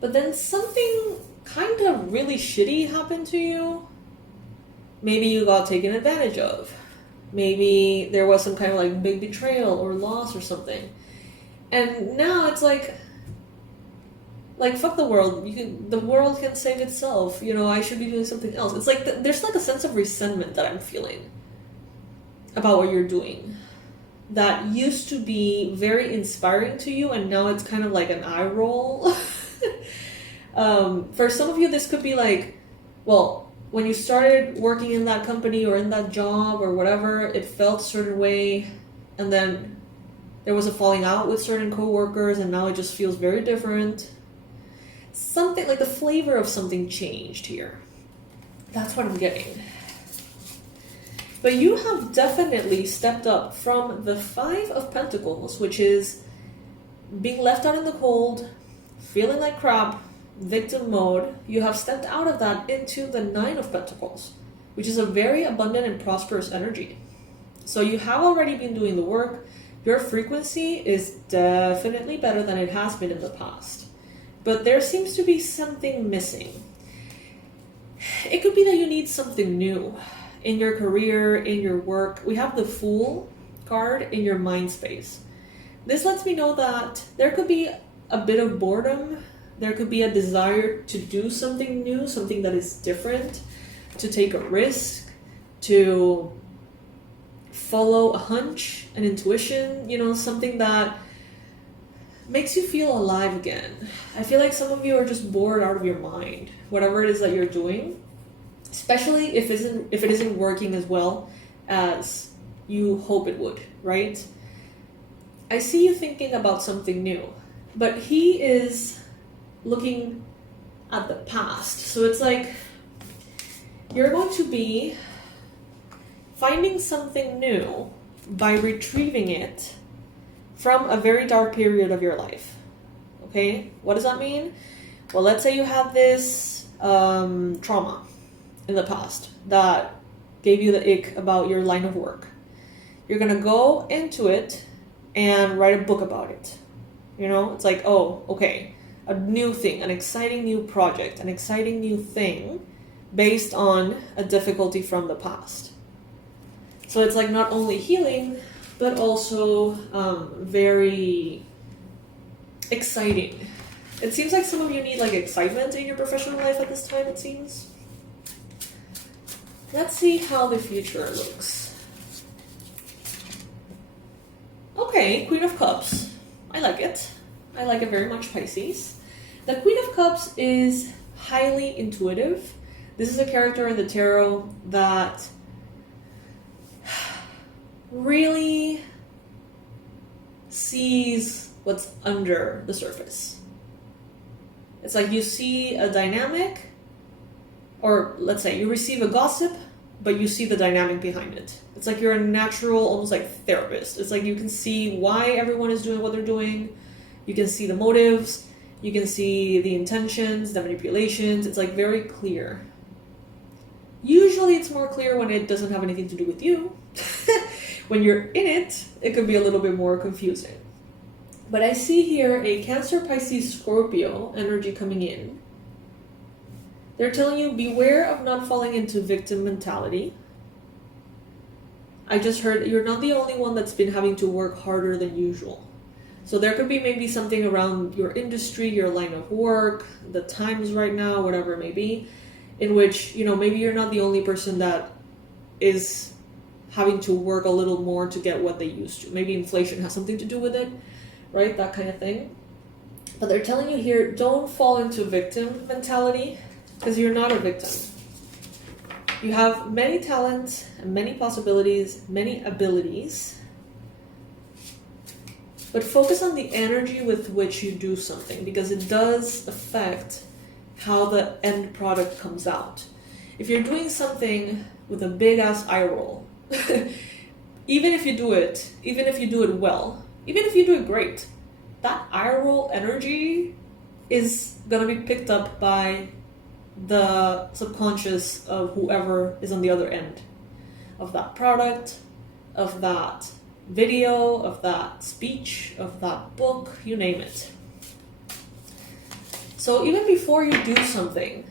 But then something kind of really shitty happened to you. Maybe you got taken advantage of. Maybe there was some kind of like big betrayal or loss or something. And now it's like fuck the world. The world can save itself. I should be doing something else. It's like there's like a sense of resentment that I'm feeling about what you're doing that used to be very inspiring to you, and now it's kind of like an eye roll. For some of you, this could be like, well, when you started working in that company or in that job or whatever, it felt a certain way, and then there was a falling out with certain coworkers, and now it just feels very different. Something like the flavor of something changed here. That's what I'm getting. But you have definitely stepped up from the Five of Pentacles, which is being left out in the cold, feeling like crap, victim mode. You have stepped out of that into the Nine of Pentacles, which is a very abundant and prosperous energy. So you have already been doing the work. Your frequency is definitely better than it has been in the past. But there seems to be something missing. It could be that you need something new in your career, in your work. We have the Fool card in your mind space. This lets me know that there could be a bit of boredom. There could be a desire to do something new, something that is different, to take a risk, to follow a hunch, an intuition, something that makes you feel alive again. I feel like some of you are just bored out of your mind, whatever it is that you're doing, especially if it isn't working as well as you hope it would, right? I see you thinking about something new, but he is looking at the past. So it's like you're going to be finding something new by retrieving it from a very dark period of your life. Okay? What does that mean? Well, let's say you had this trauma in the past that gave you the ick about your line of work. You're going to go into it and write a book about it. It's like, oh, okay, a new thing, an exciting new project, an exciting new thing based on a difficulty from the past. So it's like not only healing, but also very exciting. It seems like some of you need like excitement in your professional life at this time, it seems. Let's see how the future looks. Okay, Queen of Cups. I like it. I like it very much, Pisces. The Queen of Cups is highly intuitive. This is a character in the tarot that really sees what's under the surface. It's like you see a dynamic, or let's say you receive a gossip, but you see the dynamic behind it. It's like you're a natural, almost like therapist. It's like you can see why everyone is doing what they're doing. You can see the motives. You can see the intentions, the manipulations. It's like very clear. Usually it's more clear when it doesn't have anything to do with you. When you're in it, it could be a little bit more confusing. But I see here a Cancer, Pisces, Scorpio energy coming in. They're telling you, beware of not falling into victim mentality. I just heard you're not the only one that's been having to work harder than usual. So there could be maybe something around your industry, your line of work, the times right now, whatever it may be, in which, you know, maybe you're not the only person that is having to work a little more to get what they used to. Maybe inflation has something to do with it, right? That kind of thing. But they're telling you here, don't fall into victim mentality, because you're not a victim. You have many talents, many possibilities, many abilities. But focus on the energy with which you do something, because it does affect how the end product comes out. If you're doing something with a big ass eye roll, even if you do it well, even if you do it great, that eye roll energy is gonna be picked up by the subconscious of whoever is on the other end of that product, of that video, of that speech, of that book, you name it. So even before you do something,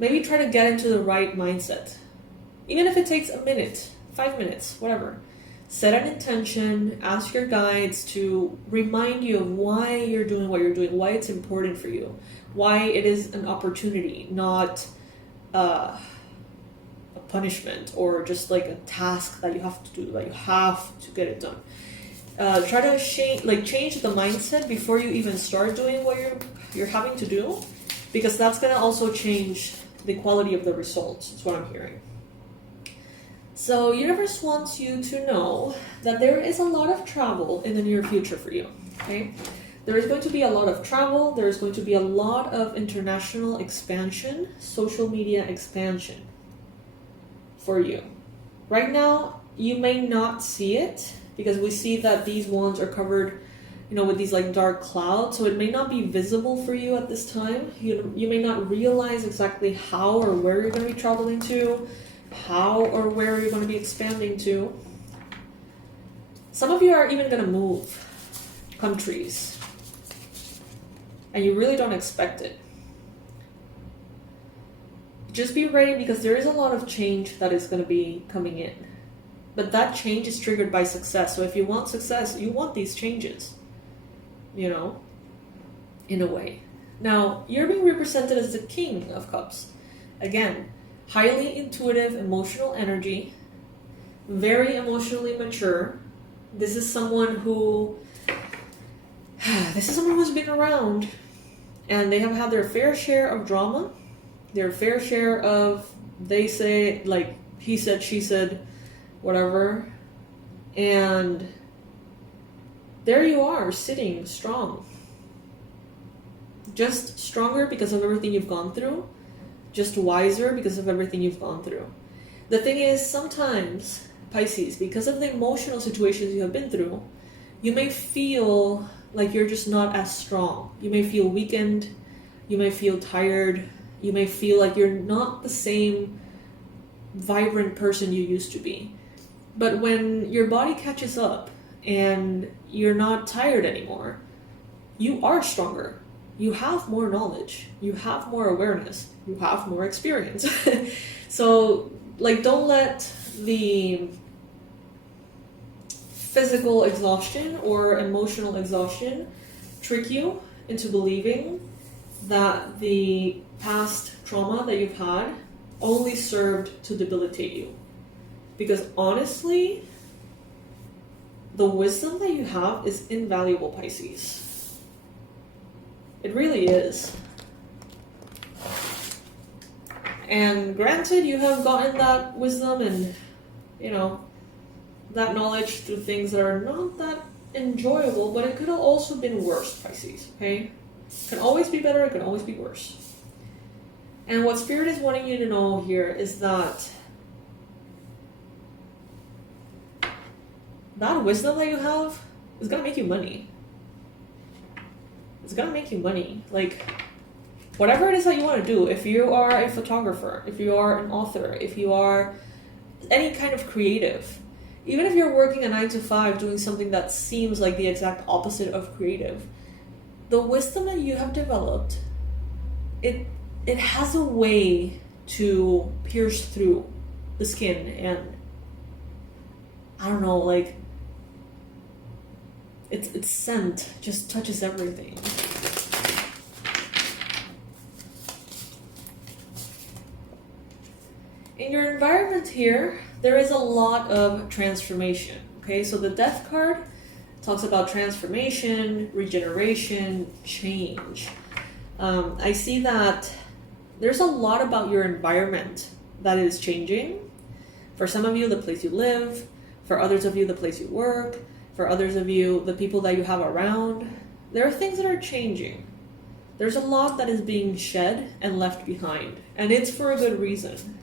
maybe try to get into the right mindset. Even if it takes a minute, 5 minutes, whatever. Set an intention, ask your guides to remind you of why you're doing what you're doing, why it's important for you, why it is an opportunity, not a punishment or just like a task that you have to do, that you have to get it done. Try to change the mindset before you even start doing what you're having to do, because that's going to also change the quality of the results. That's what I'm hearing. So universe wants you to know that there is a lot of travel in the near future for you. Okay, there is going to be a lot of travel. There is going to be a lot of international expansion, social media expansion for you. Right now, you may not see it because we see that these wands are covered, with these like dark clouds. So it may not be visible for you at this time. You may not realize exactly how or where you're going to be traveling to, how or where you're going to be expanding to. Some of you are even going to move countries, and you really don't expect it. Just be ready, because there is a lot of change that is going to be coming in. But that change is triggered by success. So if you want success, you want these changes, in a way. Now, you're being represented as the King of Cups. Again, highly intuitive, emotional energy, very emotionally mature. This is someone who's been around, and they have had their fair share of drama, their fair share of, they say, like, he said, she said, whatever. And there you are, sitting strong. Just stronger because of everything you've gone through. Just wiser because of everything you've gone through. The thing is, sometimes, Pisces, because of the emotional situations you have been through, you may feel like you're just not as strong. You may feel weakened. You may feel tired. You may feel like you're not the same vibrant person you used to be. But when your body catches up and you're not tired anymore, you are stronger. You have more knowledge. You have more awareness. You have more experience. So, don't let the physical exhaustion or emotional exhaustion trick you into believing that the past trauma that you've had only served to debilitate you. Because honestly, the wisdom that you have is invaluable, Pisces. It really is. And granted, you have gotten that wisdom and, you know, that knowledge through things that are not that enjoyable, but it could have also been worse, Pisces, okay? It can always be better, it can always be worse. And what Spirit is wanting you to know here is that that wisdom that you have is gonna make you money. It's gonna make you money. Like, whatever it is that you want to do, if you are a photographer, if you are an author, if you are any kind of creative, even if you're working a 9 to 5 doing something that seems like the exact opposite of creative, the wisdom that you have developed, it has a way to pierce through the skin, and I don't know, like its scent just touches everything. In your environment here, there is a lot of transformation, okay? So the Death card talks about transformation, regeneration, change. I see that there's a lot about your environment that is changing. For some of you, the place you live. For others of you, the place you work. For others of you, the people that you have around. There are things that are changing. There's a lot that is being shed and left behind, and it's for a good reason.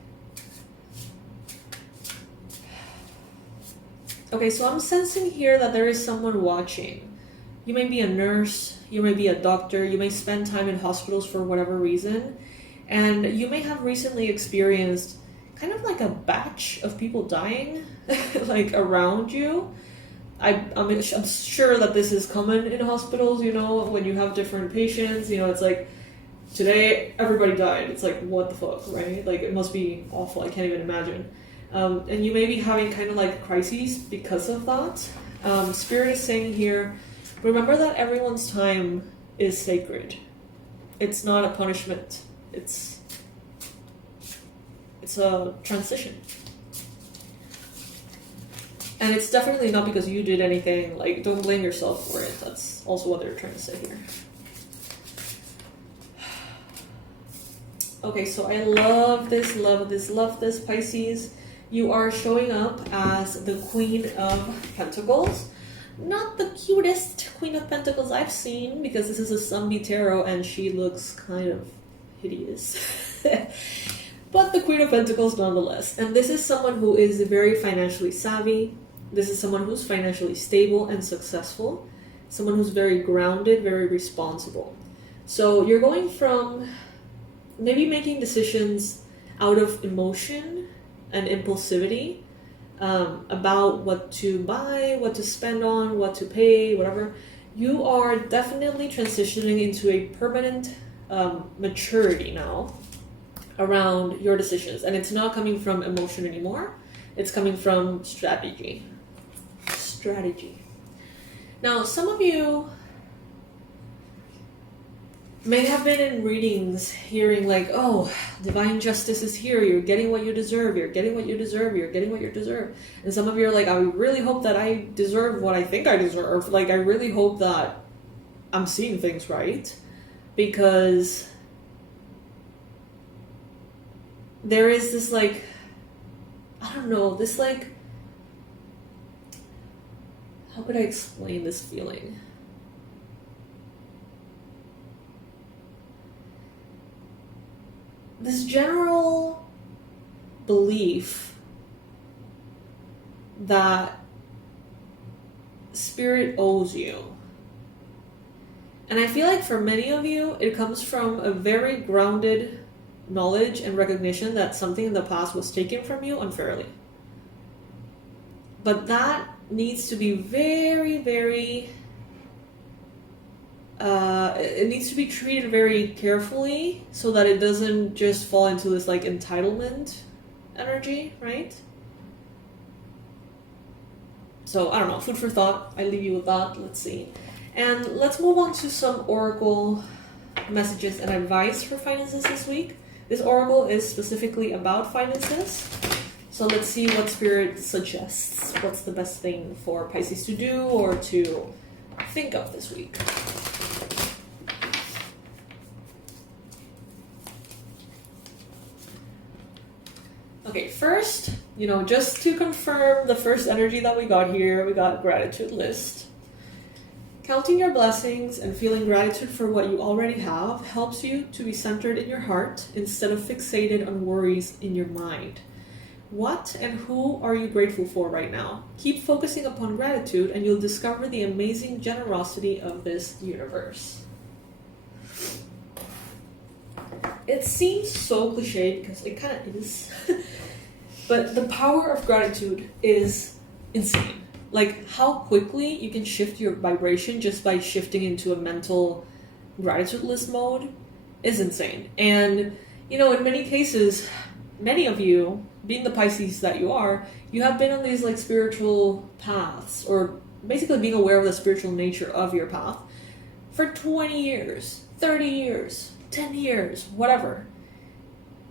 Okay, so I'm sensing here that there is someone watching. You may be a nurse, you may be a doctor, you may spend time in hospitals for whatever reason, and you may have recently experienced kind of like a batch of people dying, like around you. I'm sure that this is common in hospitals, you know, when you have different patients, you know, it's like, today everybody died. It's like, what the fuck, right? Like, it must be awful. I can't even imagine. And you may be having kind of like crises because of that. Spirit is saying here, remember that everyone's time is sacred. It's not a punishment. It's a transition. And it's definitely not because you did anything. Like, don't blame yourself for it. That's also what they're trying to say here. Okay, so I love this, Pisces. You are showing up as the Queen of Pentacles. Not the cutest Queen of Pentacles I've seen, because this is a Sunbeam Tarot and she looks kind of hideous. But the Queen of Pentacles nonetheless. And this is someone who is very financially savvy. This is someone who's financially stable and successful. Someone who's very grounded, very responsible. So you're going from maybe making decisions out of emotion and impulsivity about what to buy, what to spend on, what to pay, whatever. You are definitely transitioning into a permanent maturity now around your decisions. And it's not coming from emotion anymore. It's coming from strategy. Now, some of you may have been in readings hearing like, oh, divine justice is here. You're getting what you deserve. You're getting what you deserve. You're getting what you deserve. And some of you are like, I really hope that I deserve what I think I deserve. Like, I really hope that I'm seeing things right. Because there is this like, I don't know, this like, how could I explain this feeling? This general belief that Spirit owes you. And I feel like for many of you, it comes from a very grounded knowledge and recognition that something in the past was taken from you unfairly. But that needs to be very, very... it needs to be treated very carefully so that it doesn't just fall into this like entitlement energy, right? So I don't know, food for thought. I leave you with that. Let's see. And let's move on to some oracle messages and advice for finances this week. This oracle is specifically about finances. So let's see what Spirit suggests. What's the best thing for Pisces to do or to think of this week? Okay, first, just to confirm the first energy that we got here, we got gratitude list. Counting your blessings and feeling gratitude for what you already have helps you to be centered in your heart instead of fixated on worries in your mind. What and who are you grateful for right now? Keep focusing upon gratitude and you'll discover the amazing generosity of this universe. It seems so cliche because it kind of is, but the power of gratitude is insane. Like how quickly you can shift your vibration just by shifting into a mental gratitude list mode is insane. And, in many cases, many of you, being the Pisces that you are, you have been on these like spiritual paths or basically being aware of the spiritual nature of your path for 20 years, 30 years, 10 years, whatever.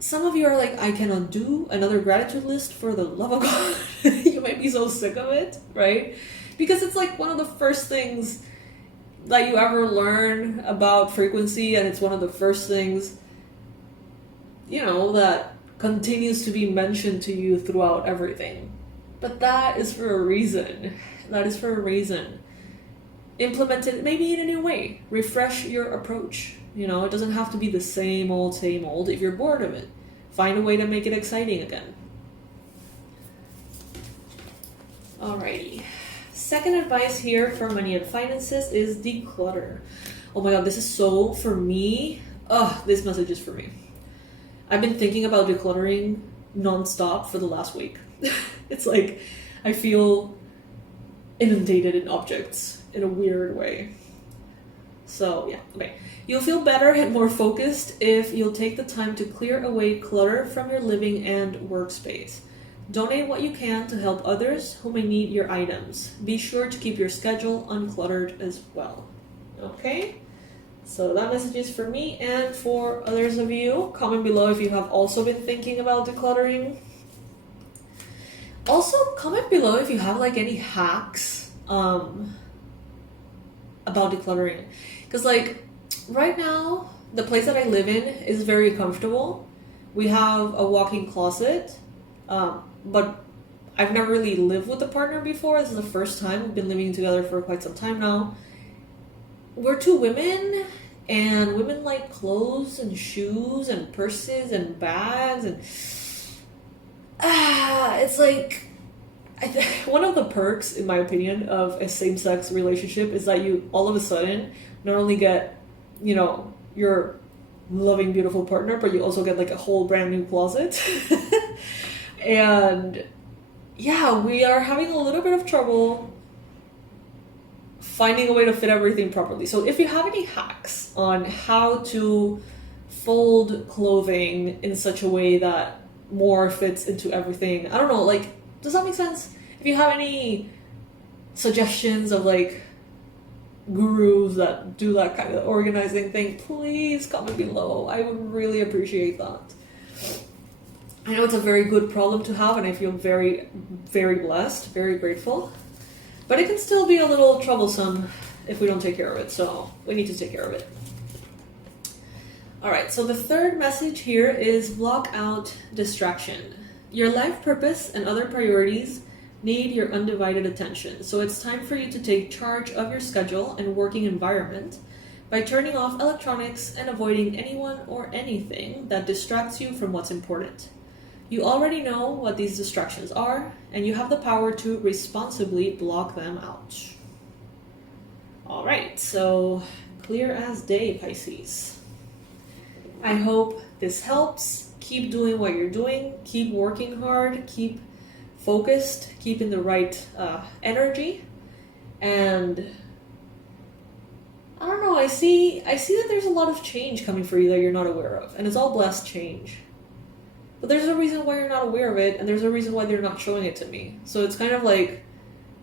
Some of you are like, I cannot do another gratitude list for the love of God. You might be so sick of it, right? Because it's like one of the first things that you ever learn about frequency, and it's one of the first things, that continues to be mentioned to you throughout everything. But that is for a reason. That is for a reason. Implement it maybe in a new way. Refresh your approach. It doesn't have to be the same old if you're bored of it. Find a way to make it exciting again. Alrighty. Second advice here for money and finances is declutter. Oh my god, this is so for me. This message is for me. I've been thinking about decluttering nonstop for the last week. It's like I feel inundated in objects in a weird way. So yeah, okay. You'll feel better and more focused if you'll take the time to clear away clutter from your living and workspace. Donate what you can to help others who may need your items. Be sure to keep your schedule uncluttered as well. Okay? So that message is for me and for others of you. Comment below if you have also been thinking about decluttering. Also, comment below if you have like any hacks about decluttering. Because like right now, the place that I live in is very comfortable. We have a walk-in closet, but I've never really lived with a partner before. This is the first time. We've been living together for quite some time now. We're two women, and women like clothes and shoes and purses and bags, and it's like one of the perks, in my opinion, of a same-sex relationship is that you all of a sudden not only get, your loving, beautiful partner, but you also get like a whole brand new closet. And yeah, we are having a little bit of trouble finding a way to fit everything properly. So if you have any hacks on how to fold clothing in such a way that more fits into everything, I don't know, like, does that make sense? If you have any suggestions of like gurus that do that kind of organizing thing, please comment below. I would really appreciate that. I know it's a very good problem to have, and I feel very, very blessed, very grateful. But it can still be a little troublesome if we don't take care of it, so we need to take care of it. Alright, so the third message here is block out distraction. Your life purpose and other priorities need your undivided attention, so it's time for you to take charge of your schedule and working environment by turning off electronics and avoiding anyone or anything that distracts you from what's important. You already know what these distractions are, and you have the power to responsibly block them out. Alright, so clear as day, Pisces. I hope this helps. Keep doing what you're doing. Keep working hard. Keep focused. Keep in the right energy. And I don't know, I see that there's a lot of change coming for you that you're not aware of. And it's all blessed change. But there's a reason why you're not aware of it, and there's a reason why they're not showing it to me. So it's kind of like,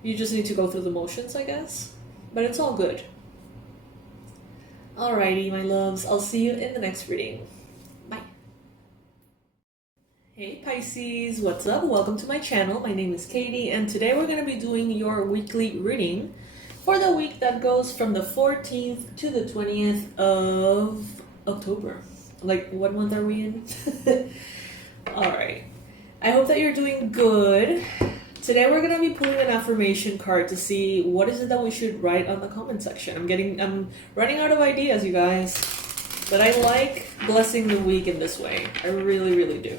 You just need to go through the motions, I guess. But it's all good. Alrighty, my loves. I'll see you in the next reading. Bye. Hey Pisces, what's up? Welcome to my channel. My name is Katie, and today we're going to be doing your weekly reading for the week that goes from the 14th to the 20th of October. Like, what month are we in? Alright. I hope that you're doing good. Today we're going to be pulling an affirmation card to see what is it that we should write on the comment section. I'm running out of ideas, you guys. But I like blessing the week in this way. I really, really do.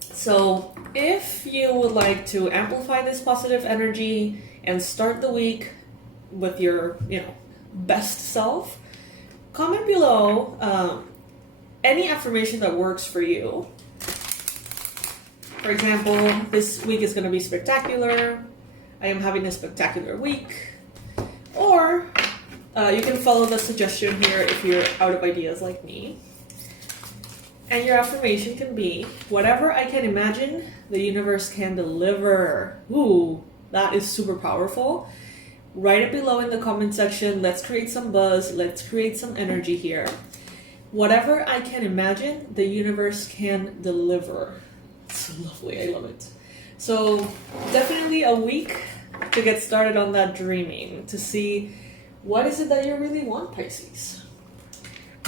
So if you would like to amplify this positive energy and start the week with your, best self, comment below any affirmation that works for you. For example, this week is going to be spectacular. I am having a spectacular week. Or you can follow the suggestion here if you're out of ideas like me. And your affirmation can be, whatever I can imagine, the universe can deliver. Ooh, that is super powerful. Write it below in the comment section. Let's create some buzz. Let's create some energy here. Whatever I can imagine, the universe can deliver. It's lovely. I love it. So definitely a week to get started on that dreaming, to see what is it that you really want, Pisces.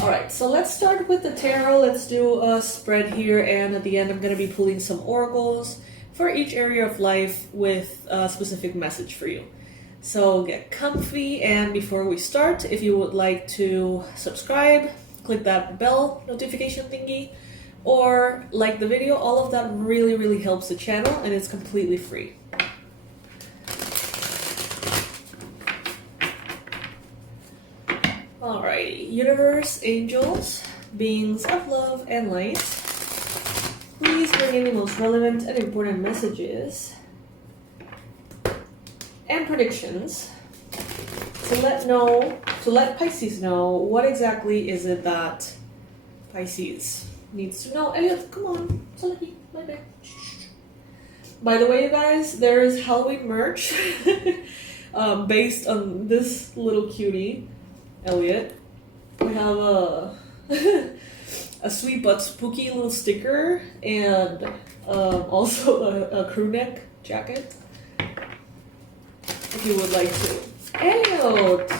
Alright, so let's start with the tarot. Let's do a spread here, and at the end I'm going to be pulling some oracles for each area of life with a specific message for you. So get comfy, and before we start, if you would like to subscribe, click that bell notification thingy, or like the video. All of that really, really helps the channel, and it's completely free. Alrighty, universe, angels, beings of love and light, please bring in the most relevant and important messages and predictions to let Pisces know what exactly is it that Pisces needs to know. Elliot, come on. Sorry, my bad. By the way, you guys, there is Halloween merch based on this little cutie, Elliot. We have a sweet but spooky little sticker, and also a crew neck jacket, if you would like to. Elliot!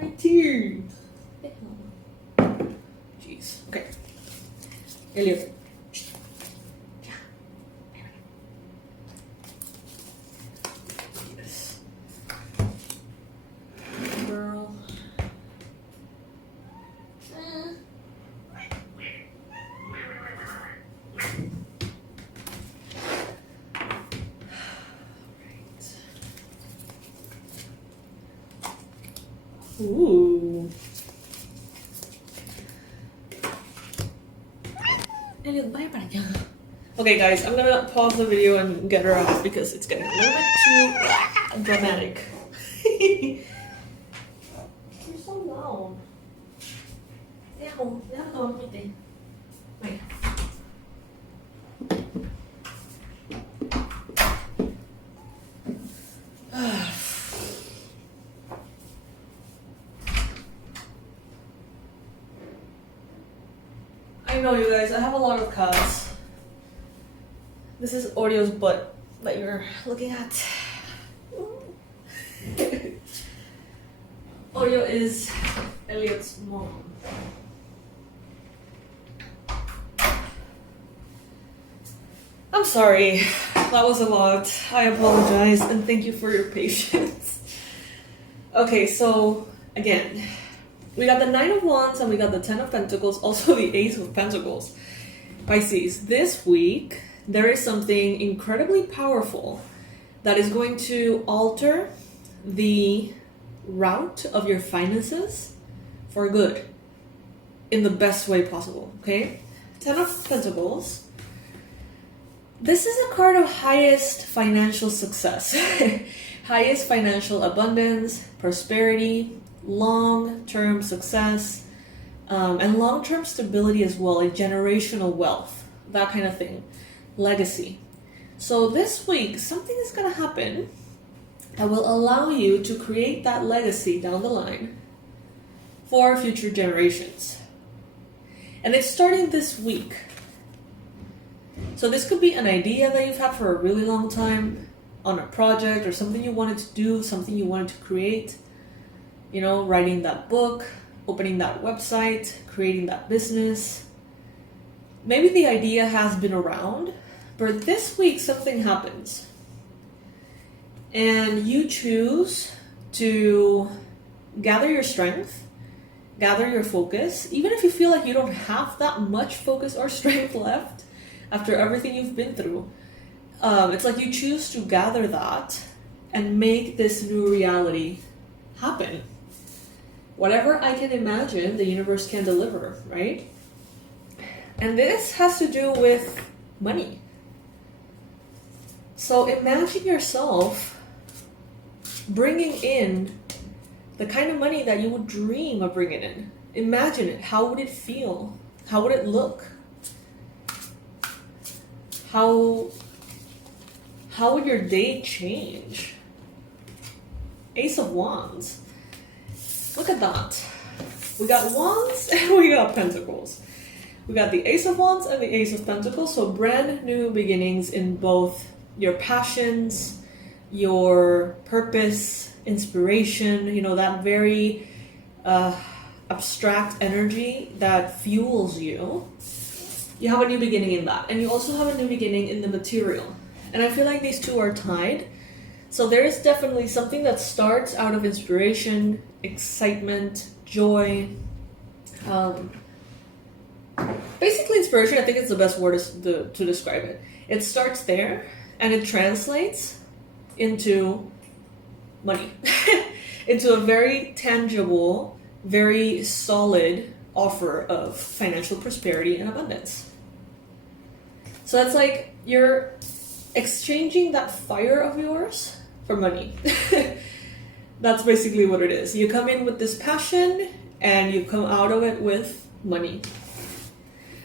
My teeth! Jeez. Okay. Elliot. Yes. Girl. Ooh. Elliot, bye para allá. Okay, guys, I'm gonna pause the video and get her out because it's getting a little bit too dramatic. You're so loud. Déjame dormirte. Wait. I know, you guys, I have a lot of cats. This is Oreo's butt that you're looking at. Oreo is Elliot's mom. I'm sorry, that was a lot. I apologize, and thank you for your patience. Okay, so again, we got the Nine of Wands and we got the Ten of Pentacles, also the Ace of Pentacles. Pisces, this week there is something incredibly powerful that is going to alter the route of your finances for good in the best way possible, okay? Ten of Pentacles. This is a card of highest financial success, highest financial abundance, prosperity, long-term success, and long-term stability as well, like generational wealth, that kind of thing, legacy. So this week, something is going to happen that will allow you to create that legacy down the line for future generations. And it's starting this week. So this could be an idea that you've had for a really long time on a project or something you wanted to do, something you wanted to create. You know, writing that book, opening that website, creating that business. Maybe the idea has been around, but this week something happens. And you choose to gather your strength, gather your focus, even if you feel like you don't have that much focus or strength left after everything you've been through. It's like you choose to gather that and make this new reality happen. Whatever I can imagine, the universe can deliver, right? And this has to do with money. So imagine yourself bringing in the kind of money that you would dream of bringing in. Imagine it. How would it feel? How would it look? How would your day change? Ace of Wands. Look at that. We got Wands and we got Pentacles. We got the Ace of Wands and the Ace of Pentacles. So brand new beginnings in both your passions, your purpose, inspiration, you know, that very abstract energy that fuels you. You have a new beginning in that. And you also have a new beginning in the material. And I feel like these two are tied. So there is definitely something that starts out of inspiration, excitement, joy. Basically inspiration, I think it's the best word to describe it. It starts there and it translates into money. Into a very tangible, very solid offer of financial prosperity and abundance. So it's like you're exchanging that fire of yours for money. That's basically what it is. You come in with this passion and you come out of it with money.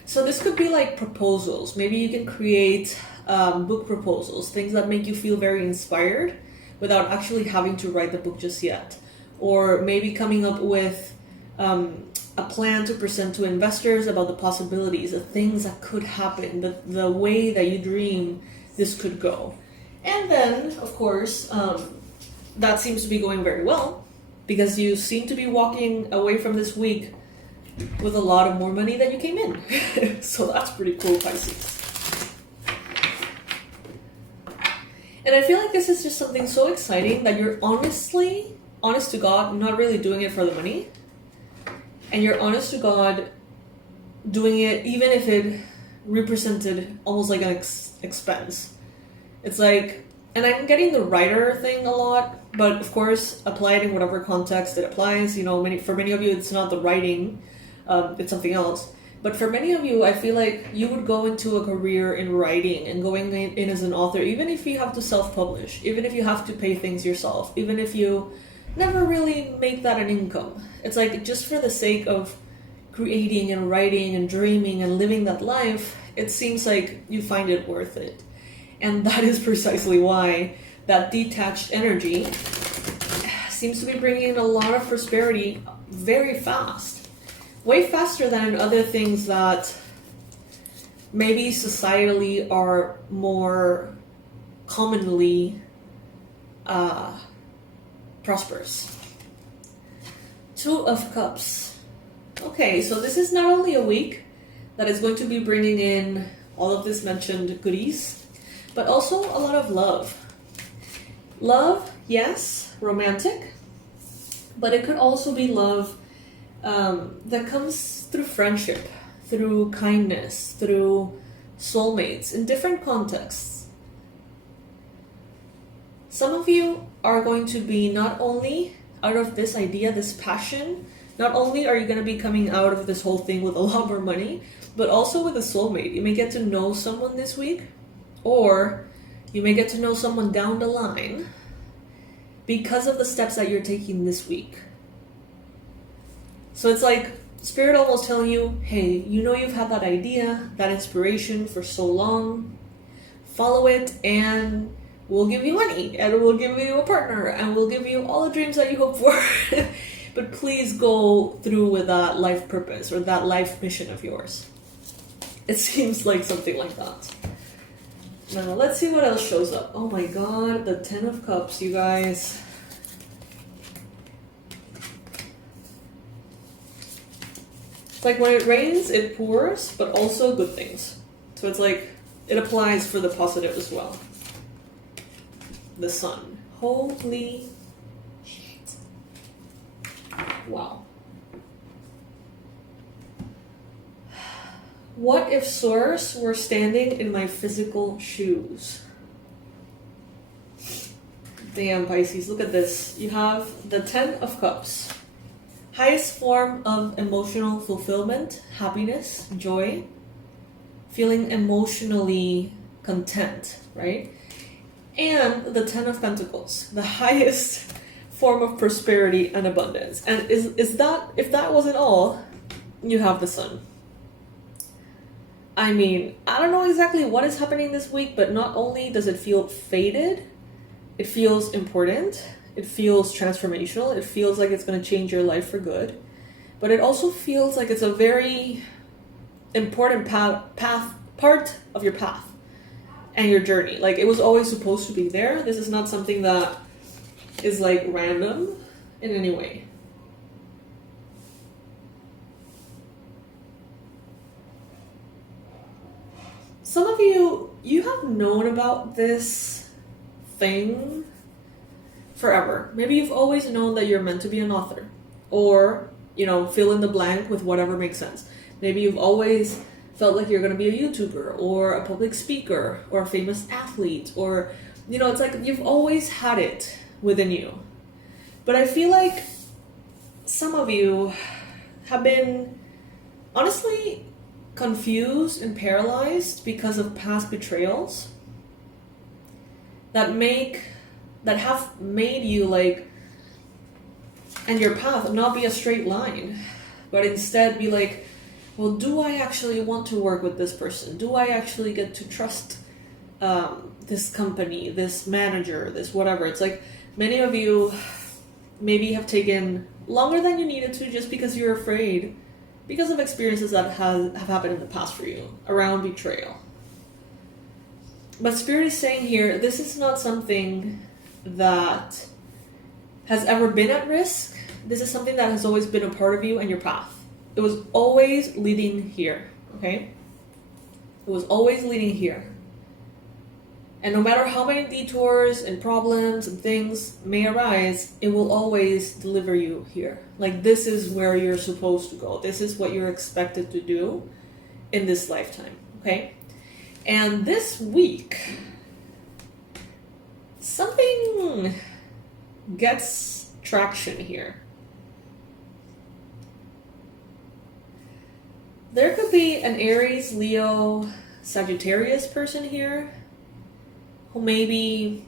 So this could be like proposals. Maybe you can create book proposals, things that make you feel very inspired without actually having to write the book just yet. Or maybe coming up with a plan to present to investors about the possibilities, the things that could happen, the way that you dream this could go. And then, of course, that seems to be going very well because you seem to be walking away from this week with a lot of more money than you came in. So that's pretty cool, Pisces. And I feel like this is just something so exciting that you're honest to God, not really doing it for the money. And you're honest to God doing it even if it represented almost like an expense. It's like, and I'm getting the writer thing a lot, but of course apply it in whatever context it applies. You know, for many of you it's not the writing, it's something else. But for many of you, I feel like you would go into a career in writing and going in as an author, even if you have to self-publish, even if you have to pay things yourself, even if you never really make that an income. It's like just for the sake of creating and writing and dreaming and living that life, it seems like you find it worth it. And that is precisely why that detached energy seems to be bringing in a lot of prosperity very fast. Way faster than in other things that maybe societally are more commonly prosperous. Two of Cups. Okay, so this is not only a week that is going to be bringing in all of this mentioned goodies, but also a lot of love. Love, yes, romantic, but it could also be love that comes through friendship, through kindness, through soulmates, in different contexts. Some of you are going to be not only out of this idea, this passion, not only are you going to be coming out of this whole thing with a lot more money, but also with a soulmate. You may get to know someone this week, or you may get to know someone down the line because of the steps that you're taking this week. So it's like Spirit almost telling you, hey, you know you've had that idea, that inspiration for so long. follow it, and we'll give you money, and we'll give you a partner, and we'll give you all the dreams that you hope for. But please go through with that life purpose or that life mission of yours. It seems like something like that. Now, let's see what else shows up. Oh my god, the 10 of Cups, you guys. It's like when it rains, it pours, but also good things. So it's like, it applies for the positive as well. The Sun. Holy shit. Wow. What if Source were standing in my physical shoes? Damn, Pisces, look at this. You have the 10 of Cups. Highest form of emotional fulfillment, happiness, joy, feeling emotionally content, right? And the 10 of Pentacles, the highest form of prosperity and abundance. And is that, if that wasn't all, you have the Sun. I mean, I don't know exactly what is happening this week, but not only does it feel fated, it feels important, it feels transformational, it feels like it's going to change your life for good, but it also feels like it's a very important part of your path and your journey. Like, it was always supposed to be there. This is not something that is like random in any way. Some of you have known about this thing forever. Maybe you've always known that you're meant to be an author, or, you know, fill in the blank with whatever makes sense. Maybe you've always felt like you're going to be a YouTuber or a public speaker or a famous athlete, or, you know, it's like you've always had it within you. But I feel like some of you have been honestly confused and paralyzed because of past betrayals that have made you like, and your path not be a straight line, but instead be like, well, do I actually want to work with this person? Do I actually get to trust this company, this manager, this whatever? It's like many of you maybe have taken longer than you needed to just because you're afraid, because of experiences that have happened in the past for you around betrayal. But Spirit is saying here, this is not something that has ever been at risk. This is something that has always been a part of you and your path. It was always leading here, okay? It was always leading here. And no matter how many detours and problems and things may arise, it will always deliver you here. Like, this is where you're supposed to go. This is what you're expected to do in this lifetime, okay? And this week, something gets traction here. There could be an Aries, Leo, Sagittarius person here who maybe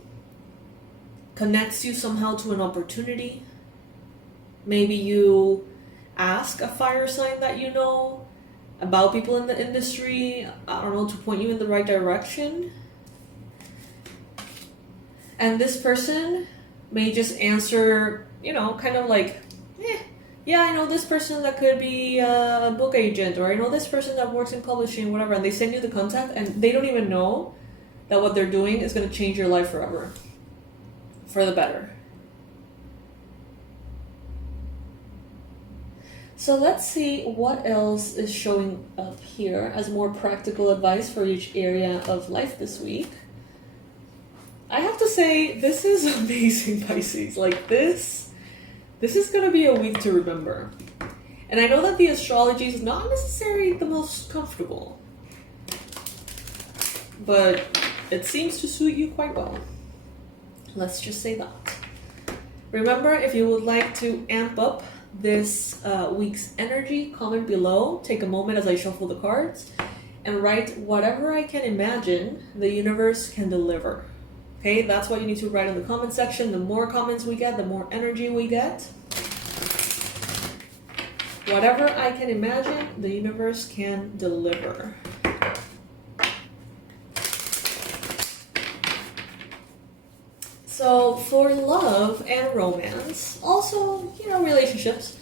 connects you somehow to an opportunity. Maybe you ask a fire sign that you know about people in the industry, I don't know, to point you in the right direction. And this person may just answer, you know, kind of like, yeah, I know this person that could be a book agent, or I know this person that works in publishing, whatever, and they send you the contact and they don't even know that what they're doing is going to change your life forever, for the better. So let's see what else is showing up here as more practical advice for each area of life this week. I have to say, this is amazing, Pisces. Like, this is going to be a week to remember. And I know that the astrology is not necessarily the most comfortable, but it seems to suit you quite well. Let's just say that. Remember, if you would like to amp up this week's energy, comment below. Take a moment as I shuffle the cards and write whatever I can imagine the universe can deliver. Okay, that's what you need to write in the comment section. The more comments we get, the more energy we get. Whatever I can imagine, the universe can deliver. So for love and romance, also, relationships,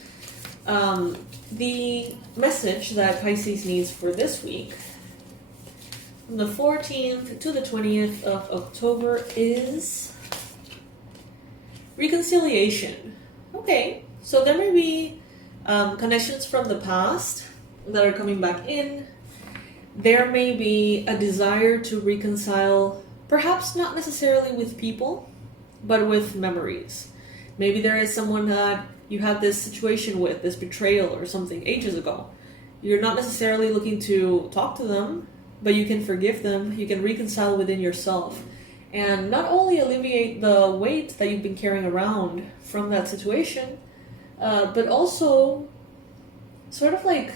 the message that Pisces needs for this week, from the 14th to the 20th of October, is reconciliation. Okay, so there may be connections from the past that are coming back in. There may be a desire to reconcile, perhaps not necessarily with people, but with memories. Maybe there is someone that you had this situation with, this betrayal or something ages ago. You're not necessarily looking to talk to them, but you can forgive them, you can reconcile within yourself, and not only alleviate the weight that you've been carrying around from that situation, but also sort of like,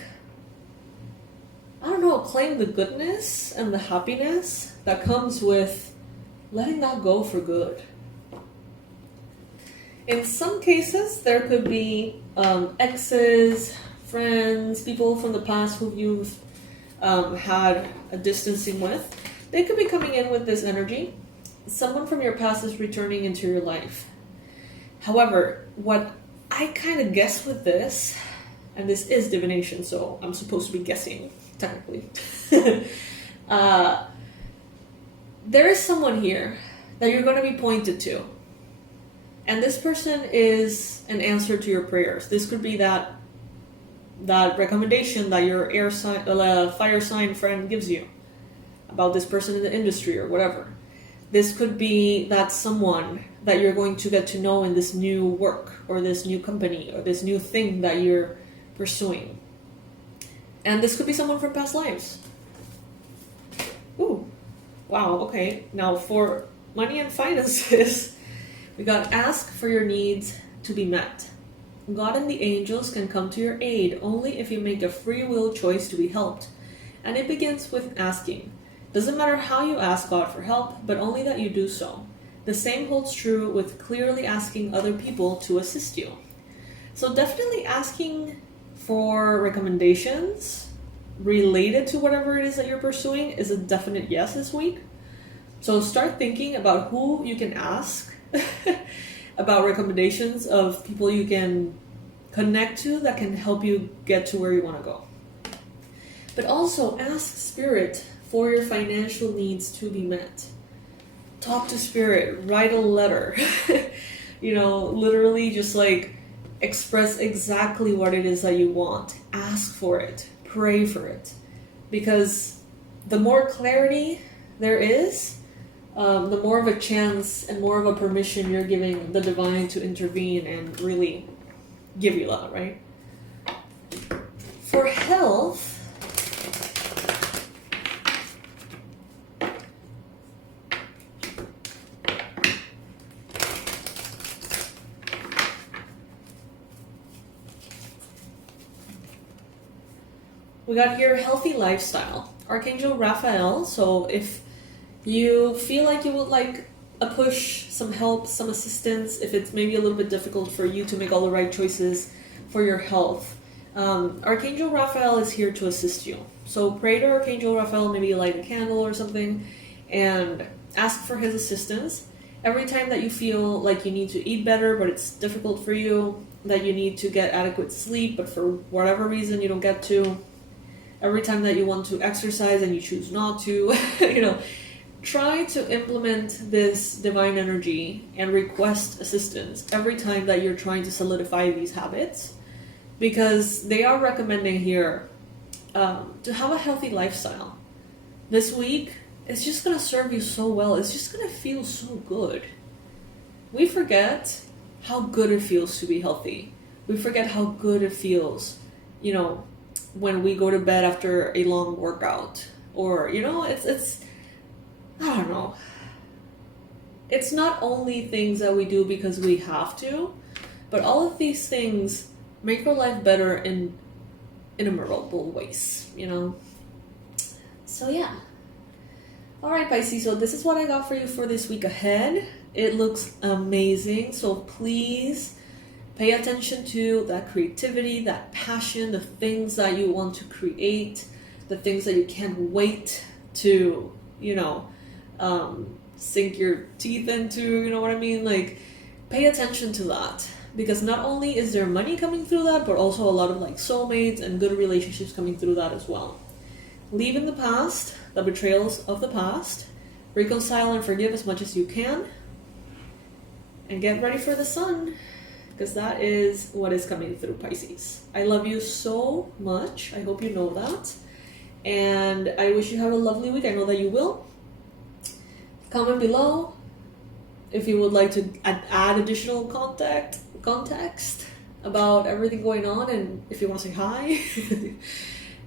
I don't know, claim the goodness and the happiness that comes with letting that go for good. In some cases, there could be exes, friends, people from the past who you've had a distancing with. They could be coming in with this energy. Someone from your past is returning into your life. However, what I kind of guess with this, and this is divination, so I'm supposed to be guessing, technically. There is someone here that you're going to be pointed to. And this person is an answer to your prayers. This could be that recommendation that your fire sign friend gives you about this person in the industry or whatever. This could be that someone that you're going to get to know in this new work or this new company or this new thing that you're pursuing. And this could be someone from past lives. Ooh, wow, okay. Now for money and finances, we got ask for your needs to be met. God and the angels can come to your aid only if you make a free will choice to be helped. And it begins with asking. Doesn't matter how you ask God for help, but only that you do so. The same holds true with clearly asking other people to assist you. So definitely asking for recommendations related to whatever it is that you're pursuing is a definite yes this week. So start thinking about who you can ask about recommendations of people you can connect to that can help you get to where you want to go. But also ask Spirit for your financial needs to be met. Talk to Spirit, write a letter, literally just like express exactly what it is that you want. Ask for it, pray for it, because the more clarity there is, the more of a chance and more of a permission you're giving the divine to intervene and really give you that, right? For health, we got here healthy lifestyle. Archangel Raphael, so if you feel like you would like a push, some help, some assistance, if it's maybe a little bit difficult for you to make all the right choices for your health, Archangel Raphael is here to assist you. So pray to Archangel Raphael, maybe light a candle or something, and ask for his assistance. Every time that you feel like you need to eat better, but it's difficult for you, that you need to get adequate sleep, but for whatever reason you don't get to, every time that you want to exercise and you choose not to, try to implement this divine energy and request assistance every time that you're trying to solidify these habits, because they are recommending here to have a healthy lifestyle. This week, it's just going to serve you so well. It's just going to feel so good. We forget how good it feels to be healthy. We forget how good it feels, when we go to bed after a long workout, or, it's I don't know. It's not only things that we do because we have to, but all of these things make our life better in innumerable ways, So yeah. Alright, Pisces, so this is what I got for you for this week ahead. It looks amazing, so please pay attention to that creativity, that passion, the things that you want to create, the things that you can't wait to, sink your teeth into, you know what I mean? Like, pay attention to that. Because not only is there money coming through that, but also a lot of like soulmates and good relationships coming through that as well. Leave in the past, the betrayals of the past. Reconcile and forgive as much as you can. And get ready for the sun. Because that is what is coming through, Pisces. I love you so much. I hope you know that. And I wish you have a lovely week. I know that you will. Comment below if you would like to add additional context about everything going on, and if you want to say hi.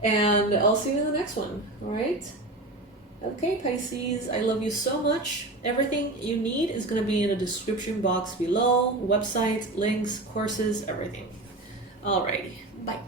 And I'll see you in the next one. All right? Okay, Pisces, I love you so much. Everything you need is going to be in the description box below. Websites, links, courses, everything. Alrighty, bye.